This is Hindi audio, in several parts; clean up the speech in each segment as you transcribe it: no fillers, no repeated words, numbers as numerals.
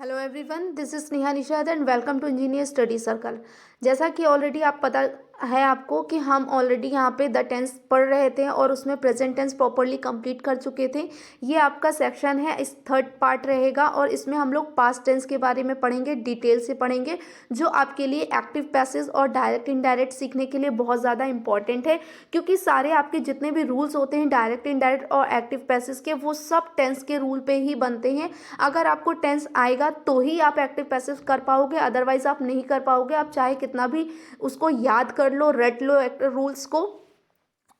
Hello everyone, this is Sneha Nishad and welcome to engineer study circle. जैसा कि ऑलरेडी आप पता है आपको कि हम ऑलरेडी यहाँ पे द टेंस पढ़ रहे थे और उसमें प्रेजेंट टेंस प्रॉपरली कंप्लीट कर चुके थे। ये आपका सेक्शन है, इस थर्ड पार्ट रहेगा और इसमें हम लोग पास्ट टेंस के बारे में पढ़ेंगे, डिटेल से पढ़ेंगे, जो आपके लिए एक्टिव पैसेज और डायरेक्ट इनडायरेक्ट सीखने के लिए बहुत ज़्यादा इंपॉर्टेंट है। क्योंकि सारे आपके जितने भी रूल्स होते हैं डायरेक्ट इनडायरेक्ट और एक्टिव पैसेज के, वो सब टेंस के रूल पे ही बनते हैं। अगर आपको टेंस आएगा तो ही आप एक्टिव पैसिव कर पाओगे, अदरवाइज आप नहीं कर पाओगे। आप चाहे कितना भी उसको याद कर लो, रट लो रूल्स को,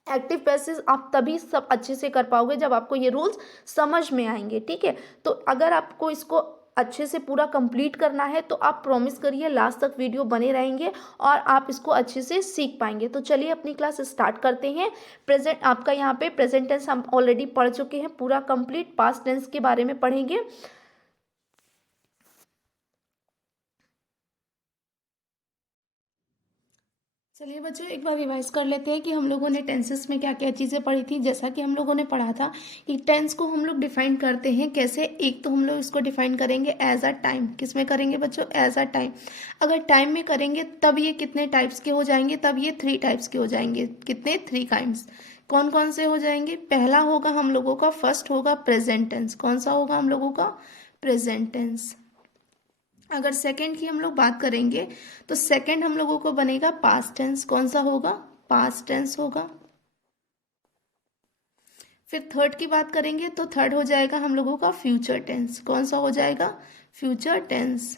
एक्टिव पैसिव आप तभी सब अच्छे से कर पाओगे जब आपको ये रूल्स समझ में आएंगे। ठीक है, तो अगर आपको इसको अच्छे से पूरा कंप्लीट करना है तो आप प्रॉमिस करिए लास्ट तक वीडियो बने रहेंगे और आप इसको अच्छे से सीख पाएंगे। तो चलिए अपनी क्लास स्टार्ट करते हैं। प्रेजेंट आपका यहाँ पे प्रेजेंट टेंस हम ऑलरेडी पढ़ चुके हैं पूरा कंप्लीट। पास्ट टेंस के बारे में पढ़ेंगे। चलिए बच्चों, एक बार रिवाइज कर लेते हैं कि हम लोगों ने टेंसेस में क्या क्या चीज़ें पढ़ी थी। जैसा कि हम लोगों ने पढ़ा था कि टेंस को हम लोग डिफाइन करते हैं कैसे। एक तो हम लोग इसको डिफाइन करेंगे एज अ टाइम। किस में करेंगे बच्चों? As a time. अगर टाइम में करेंगे तब ये कितने टाइप्स के हो जाएंगे? तब ये 3 टाइप्स के हो जाएंगे। कितने? 3 काइंड्स। कौन कौन से हो जाएंगे? पहला होगा हम लोगों का, फर्स्ट होगा प्रेजेंट टेंस। कौन सा होगा हम लोगों का? Present tense. अगर सेकंड की हम लोग बात करेंगे तो सेकंड हम लोगों को बनेगा पास्ट टेंस। कौन सा होगा? पास्ट टेंस होगा। फिर थर्ड की बात करेंगे तो थर्ड हो जाएगा हम लोगों का फ्यूचर टेंस। कौन सा हो जाएगा? Future tense.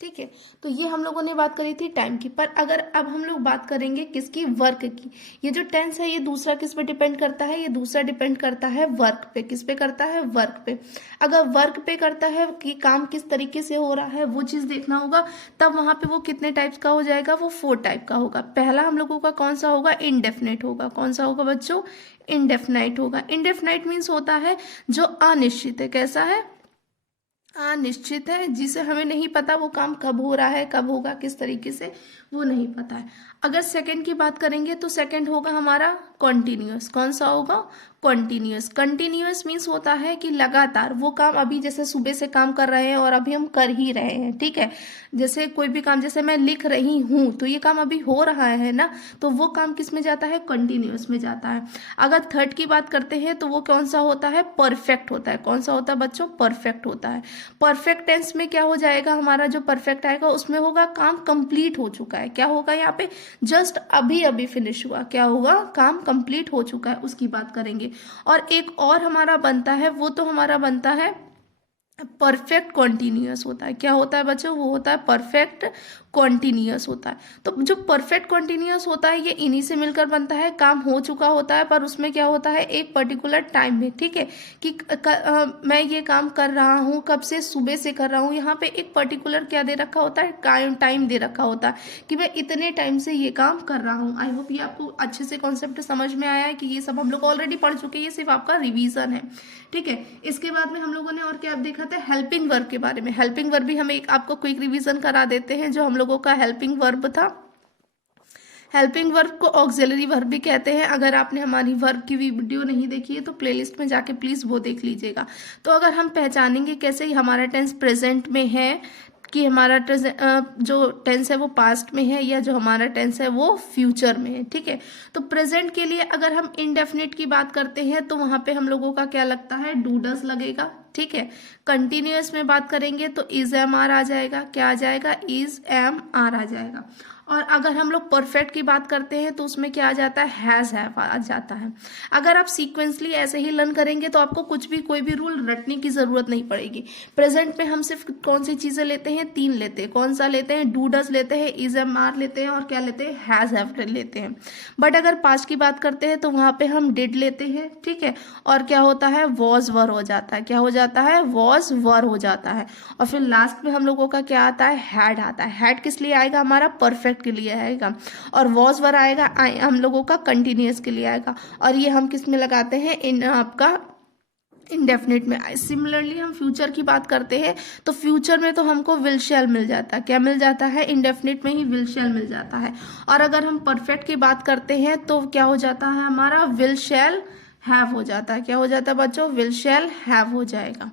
ठीक है, तो ये हम लोगों ने बात करी थी टाइम की। पर अगर अब हम लोग बात करेंगे किसकी? वर्क की। ये जो टेंस है ये दूसरा किस पे डिपेंड करता है? ये दूसरा डिपेंड करता है वर्क पे। किस पे करता है? वर्क पे। अगर वर्क पे करता है कि काम किस तरीके से हो रहा है वो चीज देखना होगा, तब वहां पे वो कितने टाइप्स का हो जाएगा? वो 4 टाइप का होगा। पहला हम लोगों का कौन सा होगा? इनडेफिनेट होगा। कौन सा होगा बच्चों? इनडेफिनाइट होगा। इनडेफिनाइट मीन्स होता है जो अनिश्चित है। कैसा है? अनिश्चित है, जिसे हमें नहीं पता वो काम कब हो रहा है, कब होगा, किस तरीके से, वो नहीं पता है। अगर सेकंड की बात करेंगे तो सेकंड होगा हमारा कॉन्टिन्यूअस। कौन सा होगा? कॉन्टिन्यूअस। कंटिन्यूअस मीन्स होता है कि लगातार वो काम, अभी जैसे सुबह से काम कर रहे हैं और अभी हम कर ही रहे हैं। ठीक है, जैसे कोई भी काम, जैसे मैं लिख रही हूँ तो ये काम अभी हो रहा है ना, तो वो काम किस में जाता है? कंटिन्यूअस में जाता है। अगर थर्ड की बात करते हैं तो वो कौन सा होता है? परफेक्ट होता है। कौन सा होता है बच्चों? परफेक्ट होता है। परफेक्ट टेंस में क्या हो जाएगा हमारा? जो परफेक्ट आएगा उसमें होगा काम कंप्लीट हो चुका है। क्या होगा यहाँ पे? जस्ट अभी अभी फिनिश हुआ। क्या होगा? काम कंप्लीट हो चुका है, उसकी बात करेंगे। और एक और हमारा बनता है, वो तो हमारा बनता है परफेक्ट कॉन्टिन्यूअस होता है। क्या होता है बच्चों? वो होता है परफेक्ट कॉन्टिन्यूअस होता है। तो जो परफेक्ट कॉन्टिन्यूअस होता है ये इन्हीं से मिलकर बनता है। काम हो चुका होता है पर उसमें क्या होता है? एक पर्टिकुलर टाइम में। ठीक है, कि मैं ये काम कर रहा हूँ, कब से? सुबह से कर रहा हूँ। यहाँ पे एक पर्टिकुलर क्या दे रखा होता है? टाइम दे रखा होता है कि मैं इतने टाइम से ये काम कर रहा हूँ। आई होप ये आपको अच्छे से कॉन्सेप्ट समझ में आया है कि ये सब हम लोग ऑलरेडी पढ़ चुके हैं, ये सिर्फ आपका रिवीजन है। ठीक है, इसके बाद में हम लोगों ने और क्या देखा था? हेल्पिंग वर्ब के बारे में। हेल्पिंग वर्ब भी हम एक आपको क्विक रिवीजन करा देते हैं। जो हम लोगों का हेल्पिंग वर्ब था, हेल्पिंग वर्ब को ऑक्सिलरी वर्ब भी कहते हैं। अगर आपने हमारी वर्ब की वीडियो नहीं देखी है तो प्लेलिस्ट में जाके प्लीज वो देख लीजिएगा। तो अगर हम पहचानेंगे कैसे हमारा टेंस प्रेजेंट में है, कि हमारा जो टेंस है वो पास्ट में है, या जो हमारा टेंस है वो फ्यूचर में है। ठीक है, तो प्रेजेंट के लिए अगर हम इनडेफिनिट की बात करते हैं तो वहां पे हम लोगों का क्या लगता है? डू डज लगेगा। ठीक है, कंटिन्यूअस में बात करेंगे तो इज एम आर आ जाएगा। क्या आ जाएगा? इज एम आर आ जाएगा। और अगर हम लोग परफेक्ट की बात करते हैं तो उसमें क्या आ जाता है? हैज हैव आ जाता है। अगर आप सीक्वेंसली ऐसे ही लर्न करेंगे तो आपको कुछ भी कोई भी रूल रटने की जरूरत नहीं पड़ेगी। प्रेजेंट में हम सिर्फ कौन सी चीजें लेते हैं? 3 लेते हैं। कौन सा लेते हैं? डू डज लेते हैं, इज एम आर लेते हैं, और क्या लेते हैं? हैज हैव लेते हैं। बट अगर पास्ट की बात करते हैं तो वहां पे हम डिड लेते हैं। ठीक है, और क्या होता है? वॉज वर हो जाता है। क्या हो जाता है? वॉज वर हो जाता है। और फिर लास्ट में हम लोगों का क्या आता है? हैड आता है। हैड किस लिए आएगा? हमारा परफेक्ट के लिए आएगा। और वॉज वर आएगा हम लोगों का कंटिन्यूअस के लिए आएगा। और ये हम किस में लगाते हैं? इन आपका इंडेफिनिट में। सिमिलरली हम फ्यूचर की बात करते हैं तो फ्यूचर में तो हमको विल शैल मिल जाता है। क्या मिल जाता है? इंडेफिनिट में ही विल शैल मिल जाता है। और अगर हम परफेक्ट की बात करते हैं तो क्या हो जाता है हमारा? विल शैल हैव हो जाता है। क्या हो जाता है बच्चों? विल शैल हैव हो जाएगा।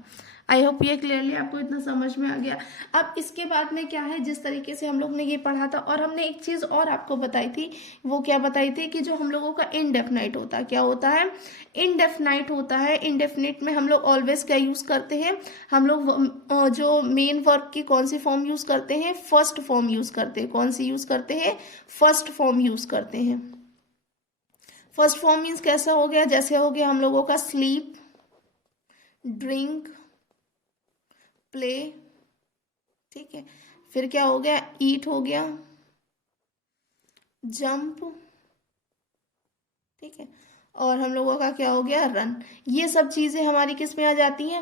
आई होप ये क्लियरली आपको इतना समझ में आ गया। अब इसके बाद में क्या है, जिस तरीके से हम लोग ने ये पढ़ा था, और हमने एक चीज और आपको बताई थी, वो क्या बताई थी कि जो हम लोगों का इनडेफिनाइट होता है, क्या होता है? इनडेफिनाइट होता है। इनडेफिनिट में हम लोग ऑलवेज क्या यूज करते हैं? हम लोग जो मेन वर्ब की कौन सी फॉर्म यूज करते हैं? फर्स्ट फॉर्म यूज करते हैं। कौन सी यूज करते हैं? फर्स्ट फॉर्म यूज करते हैं। फर्स्ट फॉर्म मीन्स कैसा हो गया? जैसे हो गया हम लोगों का स्लीप, ड्रिंक, प्ले, ठीक है। फिर क्या हो गया? ईट हो गया, जंप, ठीक है। और हम लोगों का क्या हो गया? रन। ये सब चीजें हमारी किस में आ जाती हैं?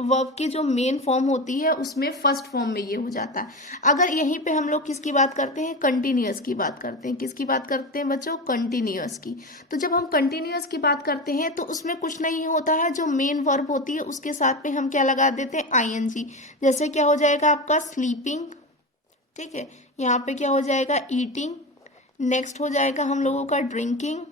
वर्ब की जो मेन फॉर्म होती है उसमें फर्स्ट फॉर्म में ये हो जाता है। अगर यहीं पे हम लोग किसकी बात करते हैं? कंटिन्यूअस की बात करते हैं। किसकी बात करते हैं बच्चों? कंटिन्यूअस की। तो जब हम कंटिन्यूअस की बात करते हैं तो उसमें कुछ नहीं होता है, जो मेन वर्ब होती है उसके साथ में हम क्या लगा देते हैं? आईएनजी। जैसे क्या हो जाएगा आपका? स्लीपिंग, ठीक है। यहाँ पे क्या हो जाएगा? ईटिंग। नेक्स्ट हो जाएगा हम लोगों का ड्रिंकिंग।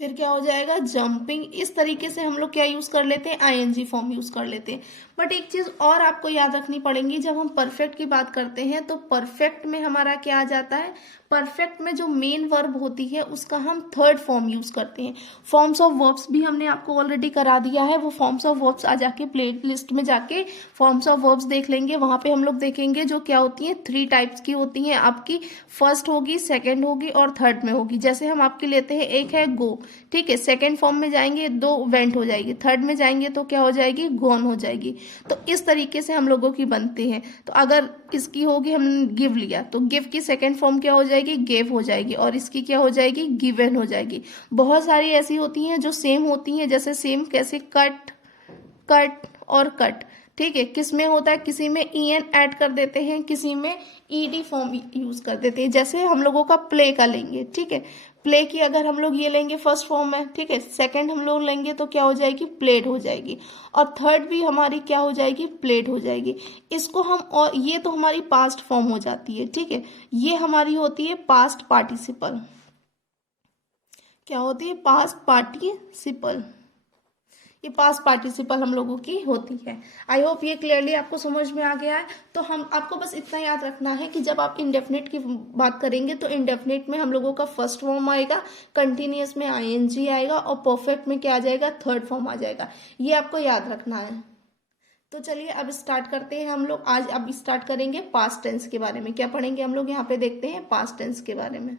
फिर क्या हो जाएगा? जंपिंग। इस तरीके से हम लोग क्या यूज कर लेते हैं? आईएनजी फॉर्म यूज कर लेते हैं। बट एक चीज और आपको याद रखनी पड़ेगी, जब हम परफेक्ट की बात करते हैं तो परफेक्ट में हमारा क्या आ जाता है? परफेक्ट में जो मेन वर्ब होती है उसका हम थर्ड फॉर्म यूज करते हैं। फॉर्म्स ऑफ वर्ब्स भी हमने आपको ऑलरेडी करा दिया है। वो फॉर्म्स ऑफ वर्ब्स आ जाके प्ले लिस्ट में जाके फॉर्म्स ऑफ वर्ब्स देख लेंगे। वहां पे हम लोग देखेंगे जो क्या होती है, 3 टाइप्स की होती हैं आपकी। फर्स्ट होगी, सेकेंड होगी और थर्ड में होगी। जैसे हम आपके लेते हैं, एक है गो, ठीक है। सेकेंड फॉर्म में जाएंगे दो वेंट हो जाएगी, थर्ड में जाएंगे तो क्या हो जाएगी? गॉन हो जाएगी। तो इस तरीके से हम लोगों की बनती है। तो अगर इसकी होगी, हमने गिव लिया तो गिव की सेकेंड फॉर्म क्या हो जाएगी? गेव हो जाएगी। और इसकी क्या हो जाएगी? गिवन हो जाएगी। बहुत सारी ऐसी होती हैं जो सेम होती हैं। जैसे सेम कैसे? कट, कट और कट, ठीक है। किस में होता है? किसी में en ऐड कर देते हैं, किसी में ed फॉर्म यूज कर देते हैं। जैसे हम लोगों का प्ले का लेंगे, ठीक है। प्ले की अगर हम लोग ये लेंगे फर्स्ट फॉर्म में, ठीक है। सेकंड हम लोग लेंगे तो क्या हो जाएगी? प्लेड हो जाएगी। और थर्ड भी हमारी क्या हो जाएगी? प्लेड हो जाएगी। इसको हम, और ये तो हमारी पास्ट फॉर्म हो जाती है, ठीक है। ये हमारी होती है पास्ट पार्टिसिपल। क्या होती है? Past participle. ये पास्ट पार्टिसिपल हम लोगों की होती है। आई होप ये क्लियरली आपको समझ में आ गया है। तो हम आपको बस इतना याद रखना है कि जब आप इंडेफिनिट की बात करेंगे तो इंडेफिनिट में हम लोगों का फर्स्ट फॉर्म आएगा, कंटिन्यूअस में आईएनजी आएगा और परफेक्ट में क्या आ जाएगा? थर्ड फॉर्म आ जाएगा। ये आपको याद रखना है। तो चलिए अब स्टार्ट करते हैं हम लोग। आज अब स्टार्ट करेंगे पास्ट टेंस के बारे में। क्या पढ़ेंगे हम लोग? यहाँ पे देखते हैं पास्ट टेंस के बारे में।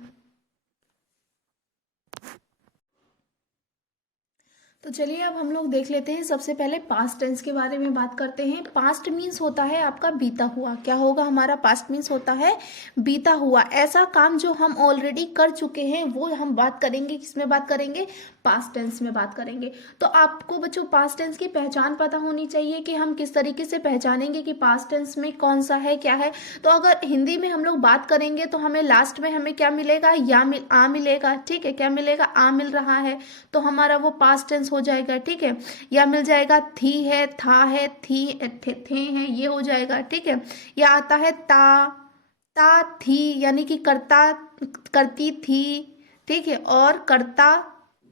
तो चलिए अब हम लोग देख लेते हैं। सबसे पहले पास्ट टेंस के बारे में बात करते हैं। पास्ट मीन्स होता है आपका बीता हुआ। क्या होगा हमारा? पास्ट मीन्स होता है बीता हुआ। ऐसा काम जो हम ऑलरेडी कर चुके हैं वो हम बात करेंगे। किसमें बात करेंगे? पास्ट टेंस में बात करेंगे। तो आपको बच्चों पास्ट टेंस की पहचान पता होनी चाहिए कि हम किस तरीके से पहचानेंगे कि पास्ट टेंस में कौन सा है, क्या है। तो अगर हिंदी में हम लोग बात करेंगे तो हमें लास्ट में हमें क्या मिलेगा? आ मिलेगा, ठीक है। क्या मिलेगा? आ मिल रहा है तो हमारा वो पास्ट टेंस हो जाएगा, ठीक है। या मिल जाएगा थी है, था है, थी थे हैं, ये हो जाएगा, ठीक है। या आता है ता थी, यानी कि करता करती थी, ठीक है, और करता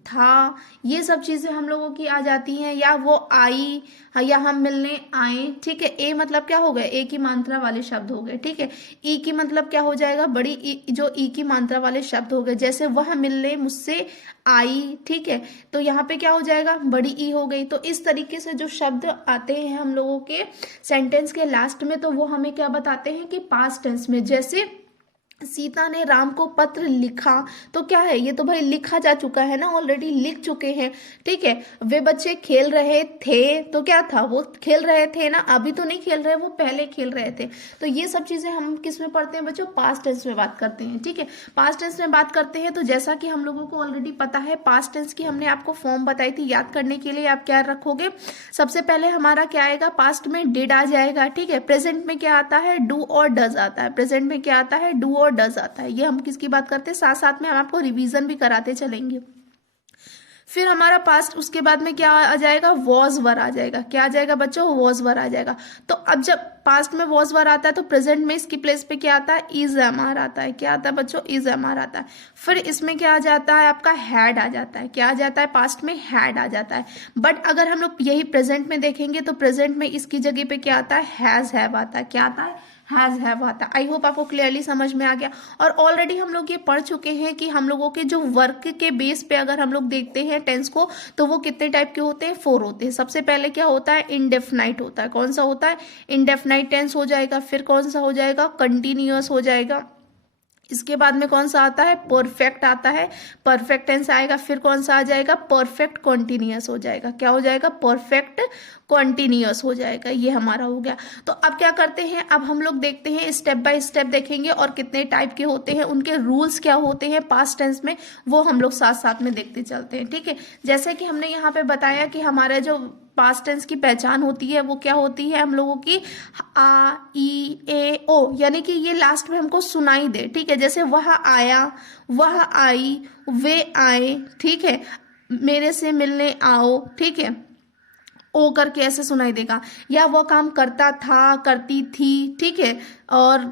था। ये सब चीजें हम लोगों की आ जाती हैं। या वो आई, या हम मिलने आए, ठीक है। ए मतलब क्या हो गए? ए की मात्रा वाले शब्द हो गए, ठीक है। ई की मतलब क्या हो जाएगा? बड़ी ई, जो ई की मात्रा वाले शब्द हो गए। जैसे वह मिलने मुझसे आई, ठीक है। तो यहाँ पे क्या हो जाएगा? बड़ी ई हो गई। तो इस तरीके से जो शब्द आते हैं हम लोगों के सेंटेंस के लास्ट में, तो वो हमें क्या बताते हैं कि पास्ट टेंस में। जैसे सीता ने राम को पत्र लिखा, तो क्या है? ये तो भाई लिखा जा चुका है ना, ऑलरेडी लिख चुके हैं, ठीक है। वे बच्चे खेल रहे थे, तो क्या था? वो खेल रहे थे ना, अभी तो नहीं खेल रहे, वो पहले खेल रहे थे। तो ये सब चीजें हम किस में पढ़ते हैं बच्चों? पास्ट टेंस में बात करते हैं, ठीक है। पास्ट टेंस में बात करते हैं तो जैसा कि हम लोगों को ऑलरेडी पता है, पास्ट टेंस की हमने आपको फॉर्म बताई थी। याद करने के लिए आप क्या रखोगे? सबसे पहले हमारा क्या आएगा? पास्ट में डिड आ जाएगा, ठीक है। प्रेजेंट में क्या आता है? डू और डज आता है। प्रेजेंट में क्या आता है? डू और डज आता है। ये हम किसकी बात करते हैं? साथ साथ में हम आपको रिवीजन भी कराते चलेंगे। फिर हमारा पास्ट, उसके बाद में क्या आ जाएगा, वॉज वर आ जाएगा। क्या आ जाएगा बच्चों, वॉज वर आ जाएगा। तो अब जब पास्ट में वॉज वर आता है तो प्रेजेंट में इसकी प्लेस पे क्या आता है, इज एम आर आता है। क्या आता है बच्चों, इज एम आर आता है। फिर इसमें क्या आ जाता है, आपका हैड आ जाता है। क्या आ जाता है, पास्ट में हैड आ जाता है। बट अगर हम लोग यही प्रेजेंट में देखेंगे तो प्रेजेंट में इसकी जगह पे क्या आता है, हैज हैव आता है। क्या आता है, हैज हैव आता है। आई होप आपको क्लियरली समझ में आ गया। और ऑलरेडी हम लोग ये पढ़ चुके हैं कि हम लोगों के जो वर्क के बेस पे अगर हम लोग देखते हैं टेंस को, तो वो कितने टाइप के होते हैं, 4 होते हैं। सबसे पहले क्या होता है, इंडेफिनाइट होता है। कौन सा होता है, इंडेफिनाइट टेंस हो जाएगा। फिर कौन सा हो जाएगा, कंटिन्यूअस हो जाएगा। इसके बाद में कौन सा आता है, परफेक्ट आता है, परफेक्ट टेंस आएगा। फिर कौन सा आ जाएगा, परफेक्ट कॉन्टिन्यूअस हो जाएगा। क्या हो जाएगा, परफेक्ट कॉन्टिन्यूअस हो जाएगा। ये हमारा हो गया। तो अब क्या करते हैं, अब हम लोग देखते हैं, स्टेप बाय स्टेप देखेंगे और कितने टाइप के होते हैं, उनके रूल्स क्या होते हैं पास्ट टेंस में, वो हम लोग साथ साथ में देखते चलते हैं। ठीक है, जैसे कि हमने यहाँ पे बताया कि हमारा जो पास्ट टेंस की पहचान होती है वो क्या होती है हम लोगों की, आ ई ए ओ, यानी कि ये लास्ट में हमको सुनाई दे। ठीक है, जैसे वह आया, वह आई, वे आए। ठीक है, मेरे से मिलने आओ। ठीक है, ओ करके ऐसे सुनाई देगा। या वो काम करता था, करती थी। ठीक है, और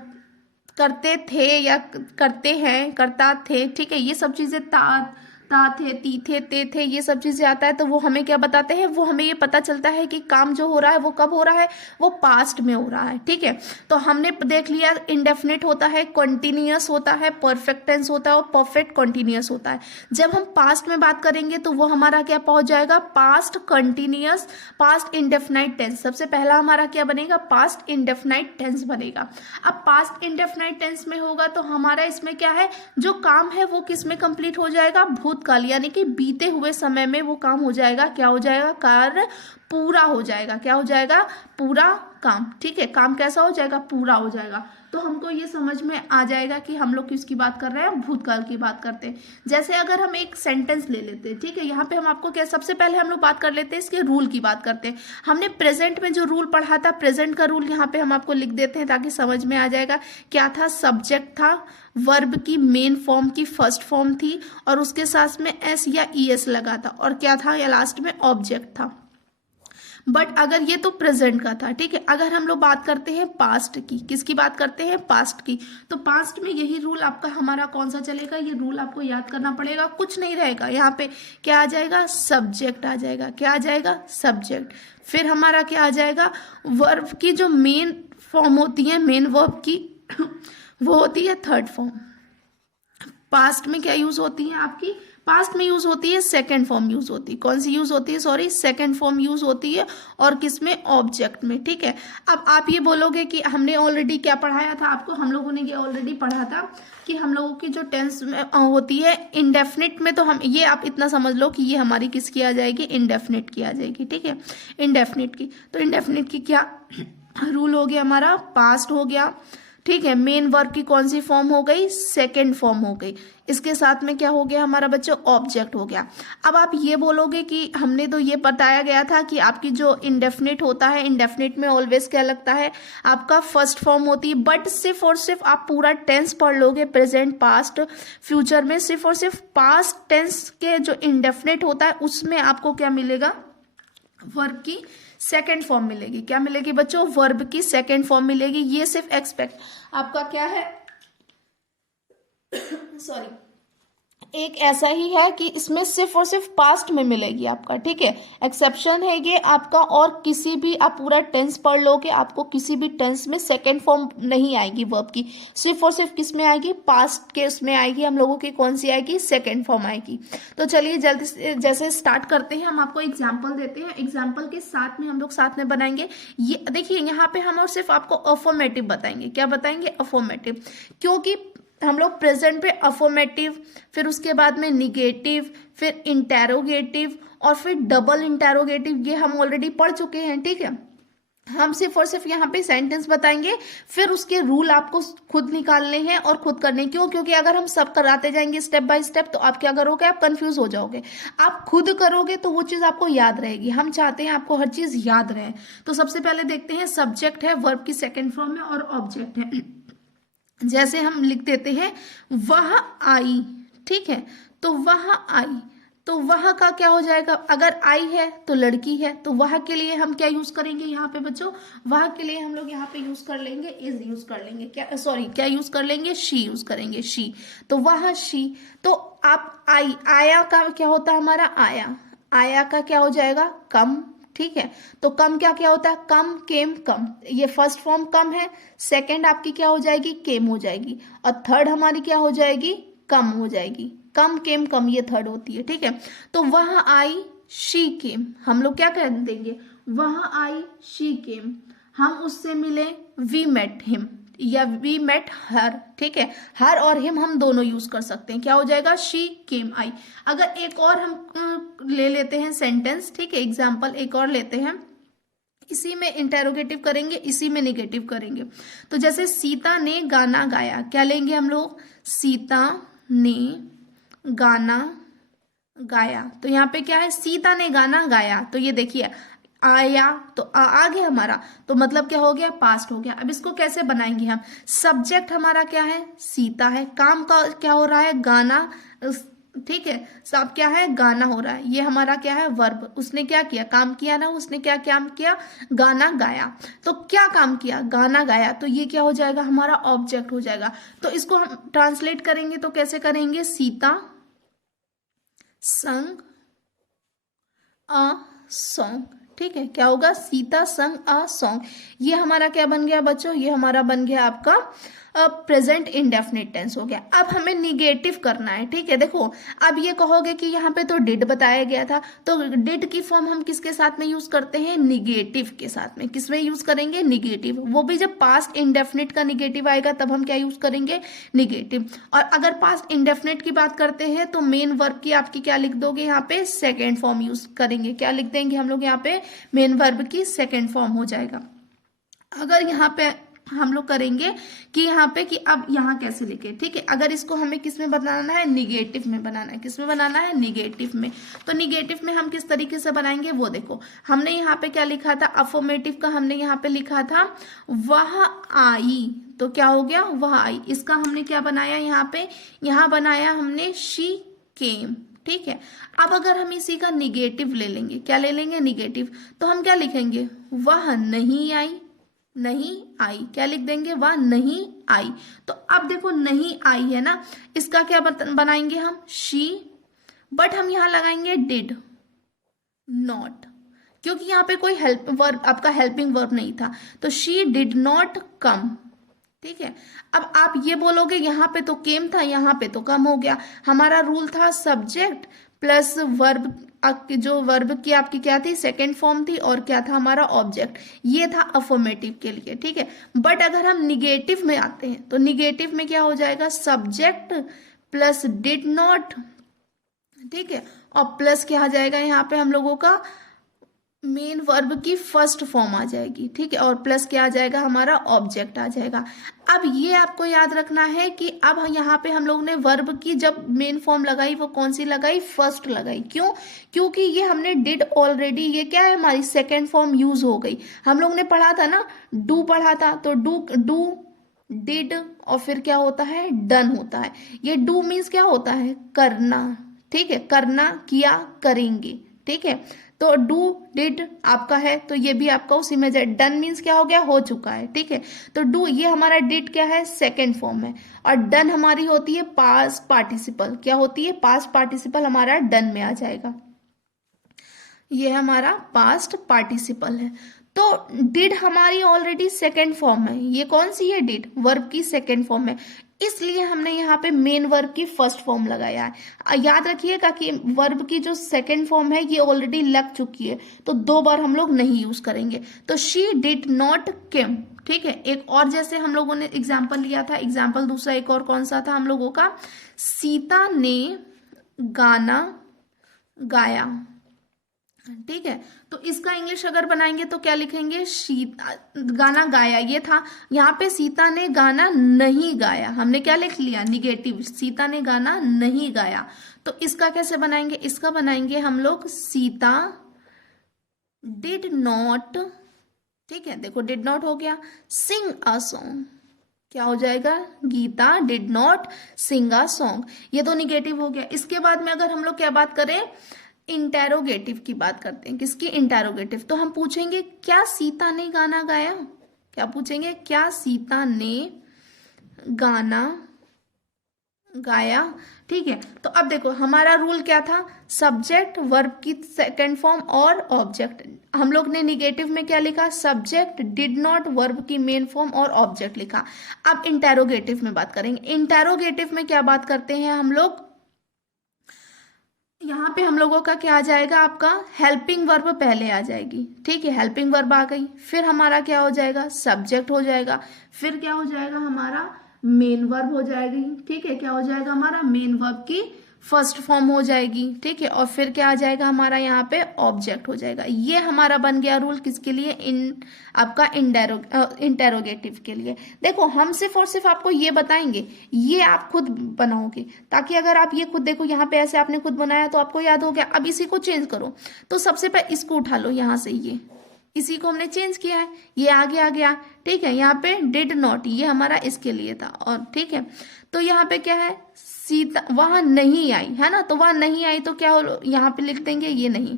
करते थे या करते हैं, करता थे। ठीक है, ये सब चीजें ता थे, ती थे, ये सब चीजें आता है। तो वो हमें क्या बताते हैं, वो हमें ये पता चलता है कि काम जो हो रहा है वो कब हो रहा है, वो पास्ट में हो रहा है। ठीक है, तो हमने देख लिया इंडेफिनिट होता है, कॉन्टिन्यूअस होता है, परफेक्ट टेंस होता है और परफेक्ट कॉन्टिन्यूअस होता है। जब हम पास्ट में बात करेंगे तो वो हमारा क्या पहुंच जाएगा, past continuous, past indefinite tense. सबसे पहला हमारा क्या बनेगा, पास्ट इंडेफिनाइट टेंस बनेगा। अब पास्ट इंडेफिनाइट टेंस में होगा तो हमारा इसमें क्या है, जो काम है वो किस में कंप्लीट हो जाएगा, भूतकाल, यानी कि बीते हुए समय में वो काम हो जाएगा। क्या हो जाएगा, कार्य पूरा हो जाएगा। क्या हो जाएगा, पूरा काम। ठीक है, काम कैसा हो जाएगा, पूरा हो जाएगा। तो हमको ये समझ में आ जाएगा कि हम लोग किसकी बात कर रहे हैं, भूतकाल की बात करते हैं। जैसे अगर हम एक सेंटेंस ले लेते हैं, ठीक है, यहाँ पे हम आपको क्या, सबसे पहले हम लोग बात कर लेते हैं इसके रूल की बात करते हैं। हमने प्रेजेंट में जो रूल पढ़ा था, प्रेजेंट का रूल यहाँ पे हम आपको लिख देते हैं ताकि समझ में आ जाएगा। क्या था, सब्जेक्ट था, वर्ब की मेन फॉर्म की फर्स्ट फॉर्म थी और उसके साथ में एस या ई एस लगा था, और क्या था, या लास्ट में ऑब्जेक्ट था। बट अगर ये तो प्रेजेंट का था। ठीक है, अगर हम लोग बात करते हैं पास्ट की, किसकी बात करते हैं, पास्ट की, तो पास्ट में यही रूल आपका हमारा कौन सा चलेगा, ये रूल आपको याद करना पड़ेगा। कुछ नहीं रहेगा यहाँ पे, क्या आ जाएगा, सब्जेक्ट आ जाएगा। क्या आ जाएगा, सब्जेक्ट। फिर हमारा क्या आ जाएगा, वर्ब की जो मेन फॉर्म होती है, मेन वर्ब की वो होती है थर्ड फॉर्म। पास्ट में क्या यूज होती है आपकी, पास्ट में यूज होती है सेकंड फॉर्म यूज होती है। कौन सी यूज होती है, सॉरी, सेकंड फॉर्म यूज होती है। और किसमें, ऑब्जेक्ट में। ठीक है, अब आप ये बोलोगे कि हमने ऑलरेडी क्या पढ़ाया था आपको, हम लोगों ने ये ऑलरेडी पढ़ा था कि हम लोगों की जो टेंस में होती है इंडेफिनिट में, तो हम ये आप इतना समझ लो कि ये हमारी किसकी आ जाएगी, इंडेफिनिट की आ जाएगी। ठीक है, इंडेफिनिट की। तो इंडेफिनिट की क्या रूल हो गया हमारा, पास्ट हो गया। ठीक है, मेन वर्ब की कौन सी फॉर्म हो गई, सेकेंड फॉर्म हो गई। इसके साथ में क्या हो गया हमारा बच्चों, ऑब्जेक्ट हो गया। अब आप ये बोलोगे कि हमने तो ये बताया गया था कि आपकी जो इंडेफिनिट होता है, इंडेफिनिट में ऑलवेज क्या लगता है, आपका फर्स्ट फॉर्म होती है। बट सिर्फ और सिर्फ आप पूरा टेंस पढ़ लोगे, प्रेजेंट, पास्ट, फ्यूचर में, सिर्फ और सिर्फ पास्ट टेंस के जो इंडेफिनिट होता है उसमें आपको क्या मिलेगा, वर्ब की सेकेंड फॉर्म मिलेगी। क्या मिलेगी बच्चों, वर्ब की सेकेंड फॉर्म मिलेगी। ये सिर्फ एक्सपेक्ट आपका क्या है सॉरी, एक ऐसा ही है कि इसमें सिर्फ और सिर्फ पास्ट में मिलेगी आपका। ठीक है, एक्सेप्शन है ये आपका। और किसी भी आप पूरा टेंस पढ़ लोगे, आपको किसी भी टेंस में सेकेंड फॉर्म नहीं आएगी वर्ब की, सिर्फ और सिर्फ किस में आएगी, पास्ट के उसमें आएगी। हम लोगों की कौन सी आएगी, सेकेंड फॉर्म आएगी। तो चलिए जल्दी से जैसे स्टार्ट करते हैं, हम आपको एग्जाम्पल देते हैं, एग्जाम्पल के साथ में हम लोग साथ में बनाएंगे। ये देखिए यहाँ पे हम और सिर्फ आपको अफर्मेटिव बताएंगे। क्या बताएंगे, अफर्मेटिव, क्योंकि हम लोग प्रेजेंट पे अफर्मेटिव, फिर उसके बाद में निगेटिव, फिर इंटेरोगेटिव और फिर डबल इंटेरोगेटिव, ये हम ऑलरेडी पढ़ चुके हैं। ठीक है, हम सिर्फ और सिर्फ यहाँ पे सेंटेंस बताएंगे, फिर उसके रूल आपको खुद निकालने हैं और खुद करने। क्यों, क्योंकि अगर हम सब कराते जाएंगे स्टेप बाय स्टेप तो आप क्या करोगे, आप कंफ्यूज हो जाओगे। आप खुद करोगे तो वो चीज आपको याद रहेगी। हम चाहते हैं आपको हर चीज याद रहे। तो सबसे पहले देखते हैं, सब्जेक्ट है, वर्ब की सेकेंड फॉर्म में, और ऑब्जेक्ट है। जैसे हम लिख देते हैं, वह आई। ठीक है, तो वह आई, तो वह का क्या हो जाएगा, अगर आई है तो लड़की है, तो वह के लिए हम क्या यूज करेंगे यहाँ पे बच्चों, वह के लिए हम लोग यहाँ पे यूज कर लेंगे इज यूज कर लेंगे, क्या सॉरी क्या यूज कर लेंगे, शी यूज करेंगे, शी। तो वह शी, तो आप आई, आया का क्या होता है हमारा, आया, आया का क्या हो जाएगा, कम। ठीक है, तो कम क्या क्या होता है, कम, केम, कम, ये फर्स्ट फॉर्म कम है, सेकंड आपकी क्या हो जाएगी, केम हो जाएगी, और थर्ड हमारी क्या हो जाएगी, कम हो जाएगी, कम केम कम, ये थर्ड होती है। ठीक है, तो वह आई शी केम, हम लोग क्या कह देंगे, वह आई शी केम, हम उससे मिले वी मेट हिम या वी मेट हर। ठीक है, हर और हिम हम दोनों यूज कर सकते हैं, क्या हो जाएगा, शी केम आई। अगर एक और हम ले लेते हैं सेंटेंस, ठीक है, एग्जाम्पल एक और लेते हैं, इसी में इंटेरोगेटिव करेंगे, इसी में नेगेटिव करेंगे। तो जैसे सीता ने गाना गाया, क्या लेंगे हम लोग, सीता ने गाना गाया, तो यहाँ पे क्या है, सीता ने गाना गाया, तो ये देखिए आया, तो आ गया हमारा, तो मतलब क्या हो गया, पास्ट हो गया। अब इसको कैसे बनाएंगे हम, सब्जेक्ट हमारा क्या है, सीता है, काम का क्या हो रहा है, गाना, ठीक है, सब क्या है, गाना हो रहा है, ये हमारा क्या है, वर्ब, उसने क्या किया, काम किया ना, उसने क्या काम किया, गाना गाया, तो क्या काम किया, गाना गाया, तो ये क्या हो जाएगा, हमारा ऑब्जेक्ट हो जाएगा। तो इसको हम ट्रांसलेट करेंगे तो कैसे करेंगे, सीता संग अ सॉन्ग। ठीक है, क्या होगा, सीता संग अ सॉन्ग, ये हमारा क्या बन गया बच्चों, ये हमारा बन गया आपका प्रेजेंट इंडेफिनिट टेंस हो गया। अब हमें निगेटिव करना है। ठीक है, देखो अब ये कहोगे कि यहाँ पे तो डिड बताया गया था, तो डिड की फॉर्म हम किसके साथ में यूज करते हैं, निगेटिव के साथ में, किसमें यूज करेंगे, निगेटिव, वो भी जब पास्ट इंडेफिनिट का निगेटिव आएगा तब हम क्या यूज करेंगे, निगेटिव। और अगर पास्ट इंडेफिनिट की बात करते हैं तो मेन वर्ब की आपकी क्या लिख दोगे, यहाँ पे सेकेंड फॉर्म यूज करेंगे, क्या लिख देंगे हम लोग यहाँ पे, मेन वर्ब की सेकेंड फॉर्म हो जाएगा। अगर यहाँ पे हम लोग करेंगे कि यहाँ पे कि अब यहाँ कैसे लिखे, ठीक है, अगर इसको हमें किस में बनाना है, निगेटिव में बनाना है, किस में बनाना है, निगेटिव में। तो निगेटिव में हम किस तरीके से बनाएंगे वो देखो, हमने यहाँ पे क्या लिखा था, अफर्मेटिव का हमने यहाँ पे लिखा था वह आई, तो क्या हो गया, वह आई, इसका हमने क्या बनाया यहाँ पे, यहाँ बनाया हमने शी केम। ठीक है, अब अगर हम इसी का निगेटिव ले लेंगे, क्या ले लेंगे, निगेटिव, तो हम क्या लिखेंगे, वह नहीं आई, नहीं आई, क्या लिख देंगे, वह नहीं आई। तो अब देखो नहीं आई है ना, इसका क्या बनाएंगे हम, शी, बट हम यहां लगाएंगे डिड नॉट, क्योंकि यहाँ पे कोई हेल्प वर्ब, आपका हेल्पिंग वर्ब नहीं था, तो शी डिड नॉट कम। ठीक है, अब आप ये बोलोगे यहाँ पे तो केम था, यहाँ पे तो कम हो गया, हमारा रूल था सब्जेक्ट प्लस वर्ब, जो वर्ब की आपकी क्या थी, सेकेंड फॉर्म थी, और क्या था हमारा ऑब्जेक्ट, ये था अफर्मेटिव के लिए। ठीक है, बट अगर हम निगेटिव में आते हैं तो निगेटिव में क्या हो जाएगा, सब्जेक्ट प्लस डिड नॉट, ठीक है, और प्लस क्या आ जाएगा यहाँ पे हम लोगों का, मेन वर्ब की फर्स्ट फॉर्म आ जाएगी। ठीक है, और प्लस क्या आ जाएगा, हमारा ऑब्जेक्ट आ जाएगा। अब ये आपको याद रखना है कि अब यहाँ पे हम लोग ने वर्ब की जब मेन फॉर्म लगाई वो कौन सी लगाई, फर्स्ट लगाई, क्यों, क्योंकि ये हमने डिड ऑलरेडी, ये क्या है हमारी सेकेंड फॉर्म यूज हो गई। हम लोग ने पढ़ा था ना, डू पढ़ा था, तो डू डिड और फिर क्या होता है, डन होता है। ये डू मीन्स क्या होता है, करना। ठीक है, करना, किया, करेंगे। ठीक है, तो डू डिड आपका है तो ये भी आपका उसी में जाए। डन मीन्स क्या हो गया, हो चुका है। ठीक है, तो डू, ये हमारा डिड क्या है, सेकेंड फॉर्म है, और डन हमारी होती है पास्ट पार्टिसिपल, क्या होती है, पास्ट पार्टिसिपल हमारा डन में आ जाएगा, ये हमारा पास्ट पार्टिसिपल है। तो डिड हमारी ऑलरेडी सेकेंड फॉर्म है, ये कौन सी है, डिड वर्ब की सेकेंड फॉर्म है, इसलिए हमने यहाँ पे मेन वर्ब की फर्स्ट फॉर्म लगाया है। याद रखिएगा कि वर्ब की जो सेकेंड फॉर्म है ये ऑलरेडी लग चुकी है, तो दो बार हम लोग नहीं यूज करेंगे। तो शी डिड नॉट केम। ठीक है, एक और जैसे हम लोगों ने एग्जाम्पल लिया था, एग्जाम्पल दूसरा एक और कौन सा था हम लोगों का, सीता ने गाना गाया। ठीक है, तो इसका इंग्लिश अगर बनाएंगे तो क्या लिखेंगे, गाना गाया, ये था। यहाँ पे सीता ने गाना नहीं गाया, हमने क्या लिख लिया, निगेटिव, सीता ने गाना नहीं गाया। तो इसका कैसे बनाएंगे, इसका बनाएंगे हम लोग सीता डिड नॉट, ठीक है, देखो डिड नॉट हो गया, सिंग अ सॉन्ग। क्या हो जाएगा, Geeta did not sing a song. ये तो निगेटिव हो गया। इसके बाद में अगर हम लोग क्या बात करें, इंटेरोगेटिव की बात करते हैं। किसकी, इंटेरोगेटिव। तो हम पूछेंगे क्या सीता ने गाना गाया। क्या पूछेंगे, क्या सीता ने गाना गाया। ठीक है, तो अब देखो हमारा रूल क्या था, सब्जेक्ट वर्ब की सेकंड फॉर्म और ऑब्जेक्ट। हम लोग ने निगेटिव में क्या लिखा, सब्जेक्ट डिड नॉट वर्ब की मेन फॉर्म और ऑब्जेक्ट लिखा। अब इंटेरोगेटिव में बात करेंगे। इंटेरोगेटिव में क्या बात करते हैं हम लोग, यहाँ पे हम लोगों का क्या आ जाएगा, आपका हेल्पिंग वर्ब पहले आ जाएगी। ठीक है, हेल्पिंग वर्ब आ गई, फिर हमारा क्या हो जाएगा, सब्जेक्ट हो जाएगा, फिर क्या हो जाएगा हमारा मेन वर्ब हो जाएगी। ठीक है, क्या हो जाएगा हमारा मेन वर्ब की फर्स्ट फॉर्म हो जाएगी। ठीक है, और फिर क्या आ जाएगा हमारा यहाँ पे ऑब्जेक्ट हो जाएगा। ये हमारा बन गया रूल किसके लिए, इन आपका इंटेरोगेटिव के लिए। देखो हम सिर्फ और सिर्फ आपको ये बताएंगे, ये आप खुद बनाओगे, ताकि अगर आप ये खुद देखो यहाँ पे ऐसे आपने खुद बनाया तो आपको याद हो गया। अब इसी को चेंज करो, तो सबसे पहले इसको उठा लो यहाँ से, ये इसी को हमने चेंज किया है, ये आगे आ गया। ठीक है, यहाँ पे डिड नॉट ये हमारा इसके लिए था। और ठीक है, तो यहाँ पे क्या है, सीता वहां नहीं आई है ना, तो वहां नहीं आई तो क्या हो, यहाँ पे लिख देंगे ये नहीं।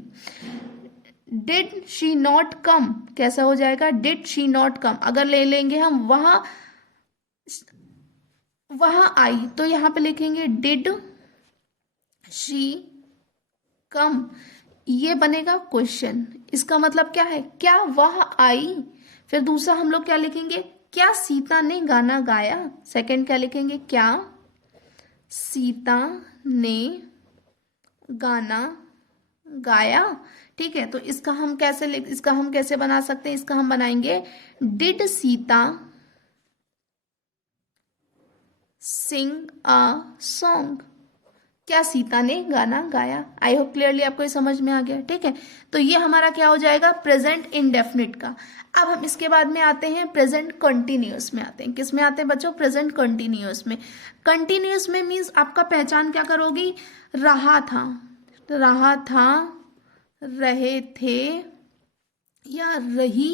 डिड शी नॉट कम, कैसा हो जाएगा, डिड शी नॉट कम। अगर ले लेंगे हम वहां वहां आई, तो यहाँ पे लिखेंगे डिड शी कम। ये बनेगा क्वेश्चन। इसका मतलब क्या है, क्या वह आई। फिर दूसरा हम लोग क्या लिखेंगे, क्या सीता ने गाना गाया। सेकंड क्या लिखेंगे, क्या सीता ने गाना गाया। ठीक है, तो इसका हम कैसे बना सकते हैं, इसका हम बनाएंगे did Sita sing a song. क्या सीता ने गाना गाया। आई होप क्लियरली आपको ये समझ में आ गया। ठीक है, तो ये हमारा क्या हो जाएगा, प्रेजेंट इंडेफिनिट का। अब हम इसके बाद में आते हैं प्रेजेंट कंटिन्यूअस में आते हैं। किस में आते हैं बच्चों, प्रेजेंट कंटिन्यूअस में। कंटिन्यूअस में मीन्स आपका पहचान क्या करोगी, रहा था, रहे थे या रही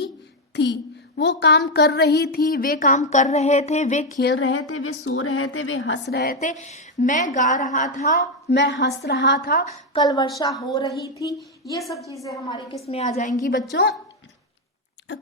थी। वो काम कर रही थी, वे काम कर रहे थे, वे खेल रहे थे, वे सो रहे थे, वे हंस रहे थे, मैं गा रहा था, मैं हंस रहा था, कल वर्षा हो रही थी। ये सब चीजें हमारी किस में आ जाएंगी बच्चों,